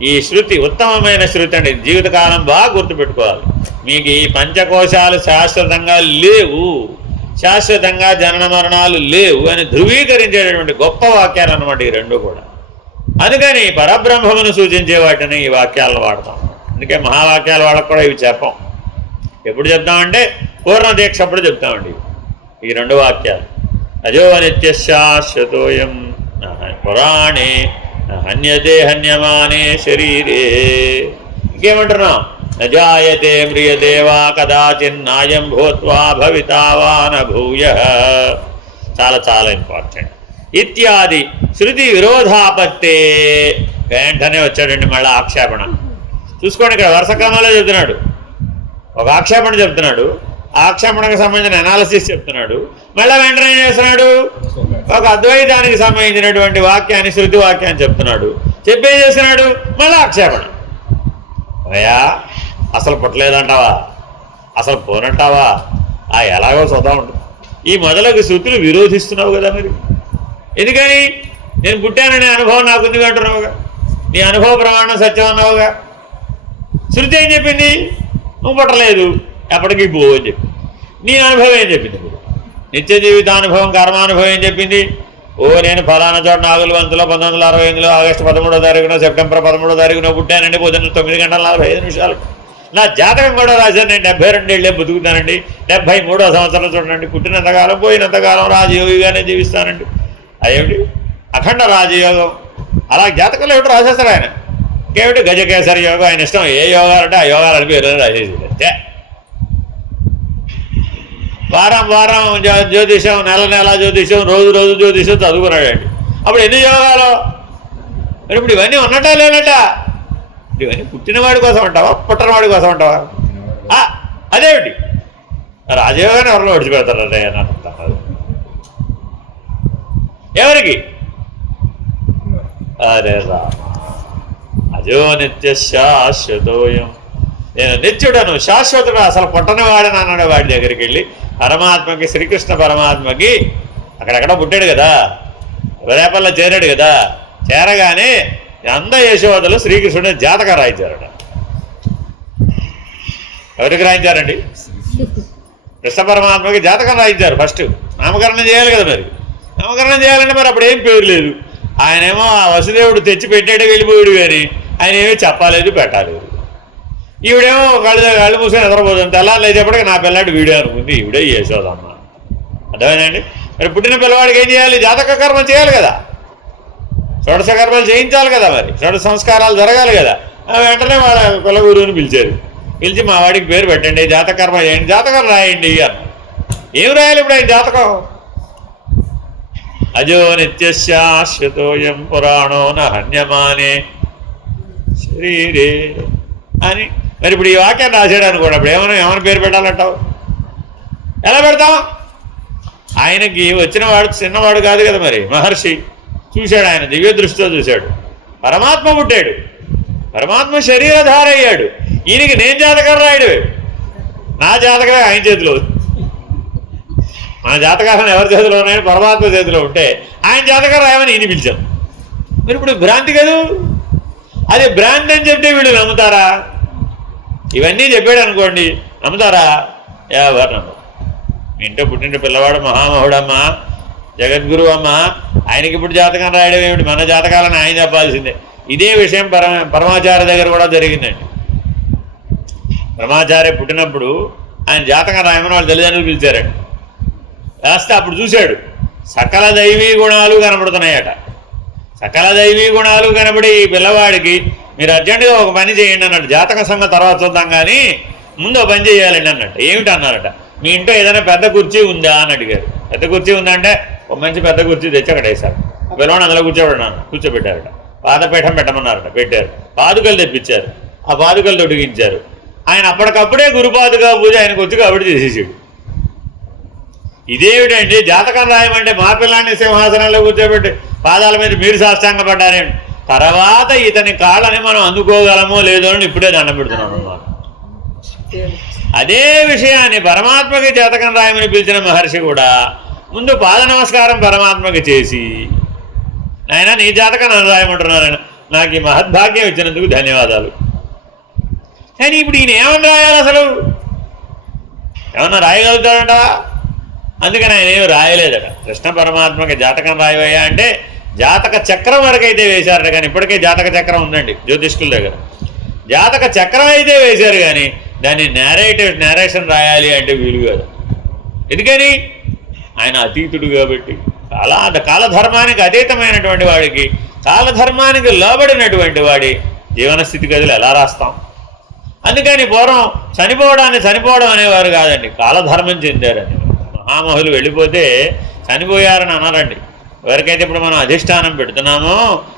ఈ శృతి ఉత్తమమైన శృతి అండి, జీవితకాలం బాగా గుర్తుపెట్టుకోవాలి. మీకు ఈ పంచకోశాలు శాశ్వతంగా లేవు, శాశ్వతంగా జనన మరణాలు లేవు అని ధృవీకరించేటటువంటి గొప్ప వాక్యాలు అన్నమాట ఈ రెండు కూడా. అందుకని పరబ్రహ్మమును సూచించే వాటిని ఈ వాక్యాలను వాడతాం. అందుకే మహావాక్యాలు వాళ్ళకు కూడా ఇవి చెప్పం. ఎప్పుడు చెప్తామంటే పూర్ణ దీక్ష అప్పుడు చెప్తామండి ఈ రెండు వాక్యాలు. అజో నిత్య శాశ్వతోయం పురాణే హన్యతే హన్యమానే శరీరే. ఇంకేమంటున్నాం? నజాయతే మ్రియదేవా కదాచిన్నాయం భూత్వా భవితావాన భూయః. చాలా చాలా ఇంపార్టెంట్. ఇత్యాది శృతి విరోధాపత్తే. వెంటనే వచ్చాడండి మళ్ళీ ఆక్షేపణ. చూసుకోండి, ఇక్కడ వరుస క్రమంలో చెప్తున్నాడు. ఒక ఆక్షేపణ చెప్తున్నాడు, ఆక్షేపణకు సంబంధించిన అనాలిసిస్ చెప్తున్నాడు. మళ్ళీ వెంటనే ఏం చేస్తున్నాడు? ఒక అద్వైతానికి సంబంధించినటువంటి వాక్యాన్ని, శృతి వాక్యాన్ని చెప్తున్నాడు. చెప్పేం చేస్తున్నాడు? మళ్ళీ ఆక్షేపణ. అయ్యా అసలు పుట్టలేదంటావా? అసలు పోనంటావా? ఎలాగో చూద్దాం ఉంటుంది. ఈ మొదలగు శృతులు విరోధిస్తున్నావు కదా. మరి ఎందుకని? నేను పుట్టాననే అనుభవం నాకుంది అంటున్నావుగా, నీ అనుభవ ప్రమాణం సత్యం అన్నావుగా. శృతి ఏం చెప్పింది? నువ్వు పుట్టలేదు, ఎప్పటికీ పోవు అని చెప్పింది. నీ అనుభవం ఏం చెప్పింది? నిత్య జీవితానుభవం కర్మానుభవం ఏం చెప్పింది? నేను ఫలానా చోట నాగులవంతులో 1968 ఆగస్టు 13వ తారీఖున సెప్టెంబర్ 13వ తారీఖున పుట్టానండి, పొద్దున్న 9:45 నా జాతకం కూడా రాశాను. నేను 72 ఏళ్ళే బతుకుతానండి, 73వ సంవత్సరం చూడండి, పుట్టినంతకాలం పోయినంతకాలం రాజయోగిగానే జీవిస్తానండి. అదేమిటి? అఖండ రాజయోగం అలా జాతకంలో ఏమిటో రాసేస్తాడు ఆయన. ఇంకేమిటి గజకేసరి యోగం, ఆయన ఇష్టం ఏ యోగాలు అంటే ఆ యోగాలు అని పేరు రాసేసి అంతే. వారం వారం జ్యోతిషం, నెల నెల జ్యోతిషం, రోజు రోజు జ్యోతిషం చదువుకున్నాడండి. అప్పుడు ఎన్ని యోగాలు? మరి ఇప్పుడు ఇవన్నీ ఉన్నట్టా లేనట? ఇవన్నీ పుట్టినవాడి కోసం అంటావా, పుట్టనవాడి కోసం అంటావా? అదేమిటి రాజయోగాన్ని ఎవరిలో విడిచిపెడతారంటే అని అంటారు. ఎవరికి? అరే రా అజో నిత్య శాశ్వతోయం, నేను నిత్యుడను, శాశ్వతుడు, అసలు పుట్టనివాడని అన్నాడు. వాడి దగ్గరికి వెళ్ళి పరమాత్మకి, శ్రీకృష్ణ పరమాత్మకి అక్కడెక్కడ పుట్టాడు కదా, రేపల్లో చేరాడు కదా, చేరగానే అంద యశోదలు శ్రీకృష్ణుడు జాతకం రాయించారట. ఎవరికి రాయించారండి? కృష్ణ పరమాత్మకి జాతకం రాయించారు. ఫస్ట్ నామకరణం చేయాలి కదా. మరి నామకరణం చేయాలంటే మరి అప్పుడు ఏం పేరు లేదు. ఆయనేమో ఆ వసుదేవుడు తెచ్చి పెట్టాడే వెళ్ళిపోయాడు, కానీ ఆయన ఏమీ చెప్పలేదు, పెట్టలేదు. ఈవిడేమో కళ్ళు మూసుకొని నిద్రపోతుంది. తెల్లారు లేచేపటికి నా పిల్లాడు వీడే అనుకుంది, ఈవిడే యశోదమ్మ. అర్థమేనండి? మరి పుట్టిన పిల్లవాడికి ఏం చేయాలి? జాతక కర్మ చేయాలి కదా, షోడశ కర్మలు చేయించాలి కదా, మరి షోడశ సంస్కారాలు జరగాలి కదా. వెంటనే వాళ్ళ కులగురువుని పిలిచారు. పిలిచి మా వాడికి పేరు పెట్టండి, జాతక కర్మ చేయండి, జాతకం రాయండి అన్న. ఏం రాయాలి ఇప్పుడు ఆయన జాతకం? అజో నిత్యశాశ్వతోయం పురాణో నహన్యమానే శరీరే అని. మరి ఇప్పుడు ఈ వాక్యాన్ని రాసాడు అనుకోండి, అప్పుడు ఏమైనా పేరు పెట్టాలంటావు? ఎలా పెడతాం? ఆయనకి వచ్చినవాడు చిన్నవాడు కాదు కదా, మరి మహర్షి చూశాడు, ఆయన దివ్య దృష్టితో చూశాడు. పరమాత్మ పుట్టాడు, పరమాత్మ శరీరధార అయ్యాడు. ఈయనకి నేను జాతకం రాయడు, నా జాతకమే ఆయన చేతిలో. మన జాతకాలను ఎవరి చేతిలో ఉన్నాయని పరమాత్మ చేతిలో ఉంటే ఆయన జాతకం రాయమని ఈయన పిలిచాం. మరి ఇప్పుడు భ్రాంతి కదా. అదే భ్రాంతి అని చెప్తే వీళ్ళు నమ్ముతారా? ఇవన్నీ చెప్పాడు అనుకోండి, నమ్ముతారా? ఎవరు నమ్మరు. మీ ఇంట్లో పుట్టిన పిల్లవాడు మహామహుడమ్మా, జగద్గురు అమ్మ, ఆయనకి ఇప్పుడు జాతకం రాయడం ఏమిటి? మన జాతకాలను ఆయన చెప్పాల్సిందే. ఇదే విషయం పరమాచార్య దగ్గర కూడా జరిగిందండి. పరమాచార్య పుట్టినప్పుడు ఆయన జాతకం రాయమని వాళ్ళు తల్లిదండ్రులు పిలిచారండి. రాస్తే అప్పుడు చూశాడు, సకల దైవీ గుణాలు కనబడుతున్నాయట. సకల దైవీ గుణాలు కనబడి ఈ పిల్లవాడికి మీరు అర్జెంటుగా ఒక పని చేయండి అన్నట్టు. జాతక సంగతి తర్వాత చూద్దాం, కానీ ముందు పని చేయాలండి అన్నట్టు. ఏమిటి అన్నారట? మీ ఇంట్లో ఏదైనా పెద్ద కుర్చీ ఉందా అని అడిగారు. పెద్ద కుర్చీ ఉందంటే ఒక మంచి పెద్ద కుర్చీ తెచ్చి అక్కడ వేశారు. పిల్లవాడిని అందులో కూర్చోబెట్టారట. పాదపీఠం పెట్టమన్నారట, పెట్టారు. పాదుకలు తెప్పించారు, ఆ పాదుకలు తొడిగించారు. ఆయన అప్పటికప్పుడే గురుపాదుగా పూజ ఆయనకు వచ్చి కాబట్టి చేసేసాడు. ఇదేమిటండి? జాతకం రాయమంటే మా పిల్లాన్ని సింహాసనంలో కూర్చోబెట్టి పాదాల మీద మీరు సాష్టాంగ పడ్డారేంటి? తర్వాత ఇతని కాళ్ళని మనం అందుకోగలమో లేదో అని ఇప్పుడే దండం పెడుతున్నాం అన్నమాట. అదే విషయాన్ని పరమాత్మకి జాతకం రాయమని పిలిచిన మహర్షి కూడా ముందు పాద నమస్కారం పరమాత్మకి చేసి, నాయన నీ జాతకం నన్ను రాయమంటున్నాను, నాకు ఈ మహద్భాగ్యం ఇచ్చినందుకు ధన్యవాదాలు. కానీ ఇప్పుడు ఈయన ఏమని రాయాలి? అసలు ఏమన్నా రాయగలుగుతాడంట? అందుకని ఆయన ఏమి రాయలేదట. కృష్ణ పరమాత్మకి జాతకం రాయవయ్యా అంటే జాతక చక్రం వరకు అయితే వేశారట. కానీ ఇప్పటికే జాతక చక్రం ఉందండి జ్యోతిష్కుల దగ్గర. జాతక చక్రం అయితే వేశారు, కానీ దాన్ని నేరేషన్ రాయాలి అంటే వీలు కాదు. ఎందుకని? ఆయన అతీతుడు కాబట్టి. కాలధర్మానికి అతీతమైనటువంటి వాడికి, కాలధర్మానికి లోబడినటువంటి వాడి జీవన స్థితిగతులు ఎలా రాస్తాం? అందుకని పూర్వం చనిపోవడం అనేవారు కాదండి, కాలధర్మం చెందారని. మహామహులు వెళ్ళిపోతే చనిపోయారని అన్నారండి. ఎవరికైతే ఇప్పుడు మనం అధిష్టానం పెడుతున్నామో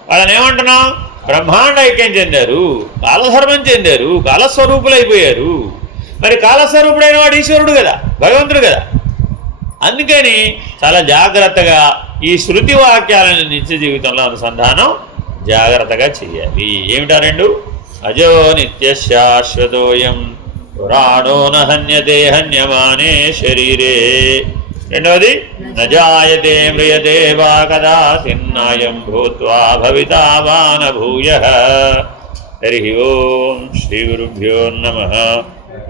వాళ్ళని ఏమంటున్నాం? బ్రహ్మాండ ఐక్యం చెందారు, కాలధర్మం చెందారు, కాలస్వరూపులు అయిపోయారు. మరి కాలస్వరూపుడైన వాడు ఈశ్వరుడు కదా, భగవంతుడు కదా. అందుకని చాలా జాగ్రత్తగా ఈ శృతి వాక్యాలను నిత్య జీవితంలో అనుసంధానం జాగ్రత్తగా చేయాలి. ఏమిటా రెండు? అజో నిత్య శాశ్వతోయం పురాణో నహన్యతే హన్యమానే శరీరే. రెండవది నజాయతే మ్రియతే వా కదాచిన్నాయం భూత్వా భవితా వా న భూయః. హరి ఓం శ్రీ గురుభ్యో నమః.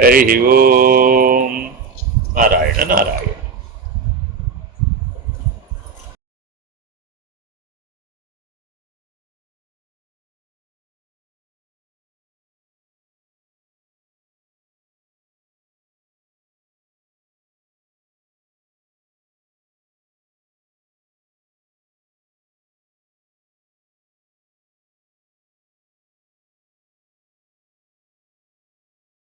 హరి ఓం. నారాయణ నారాయణ.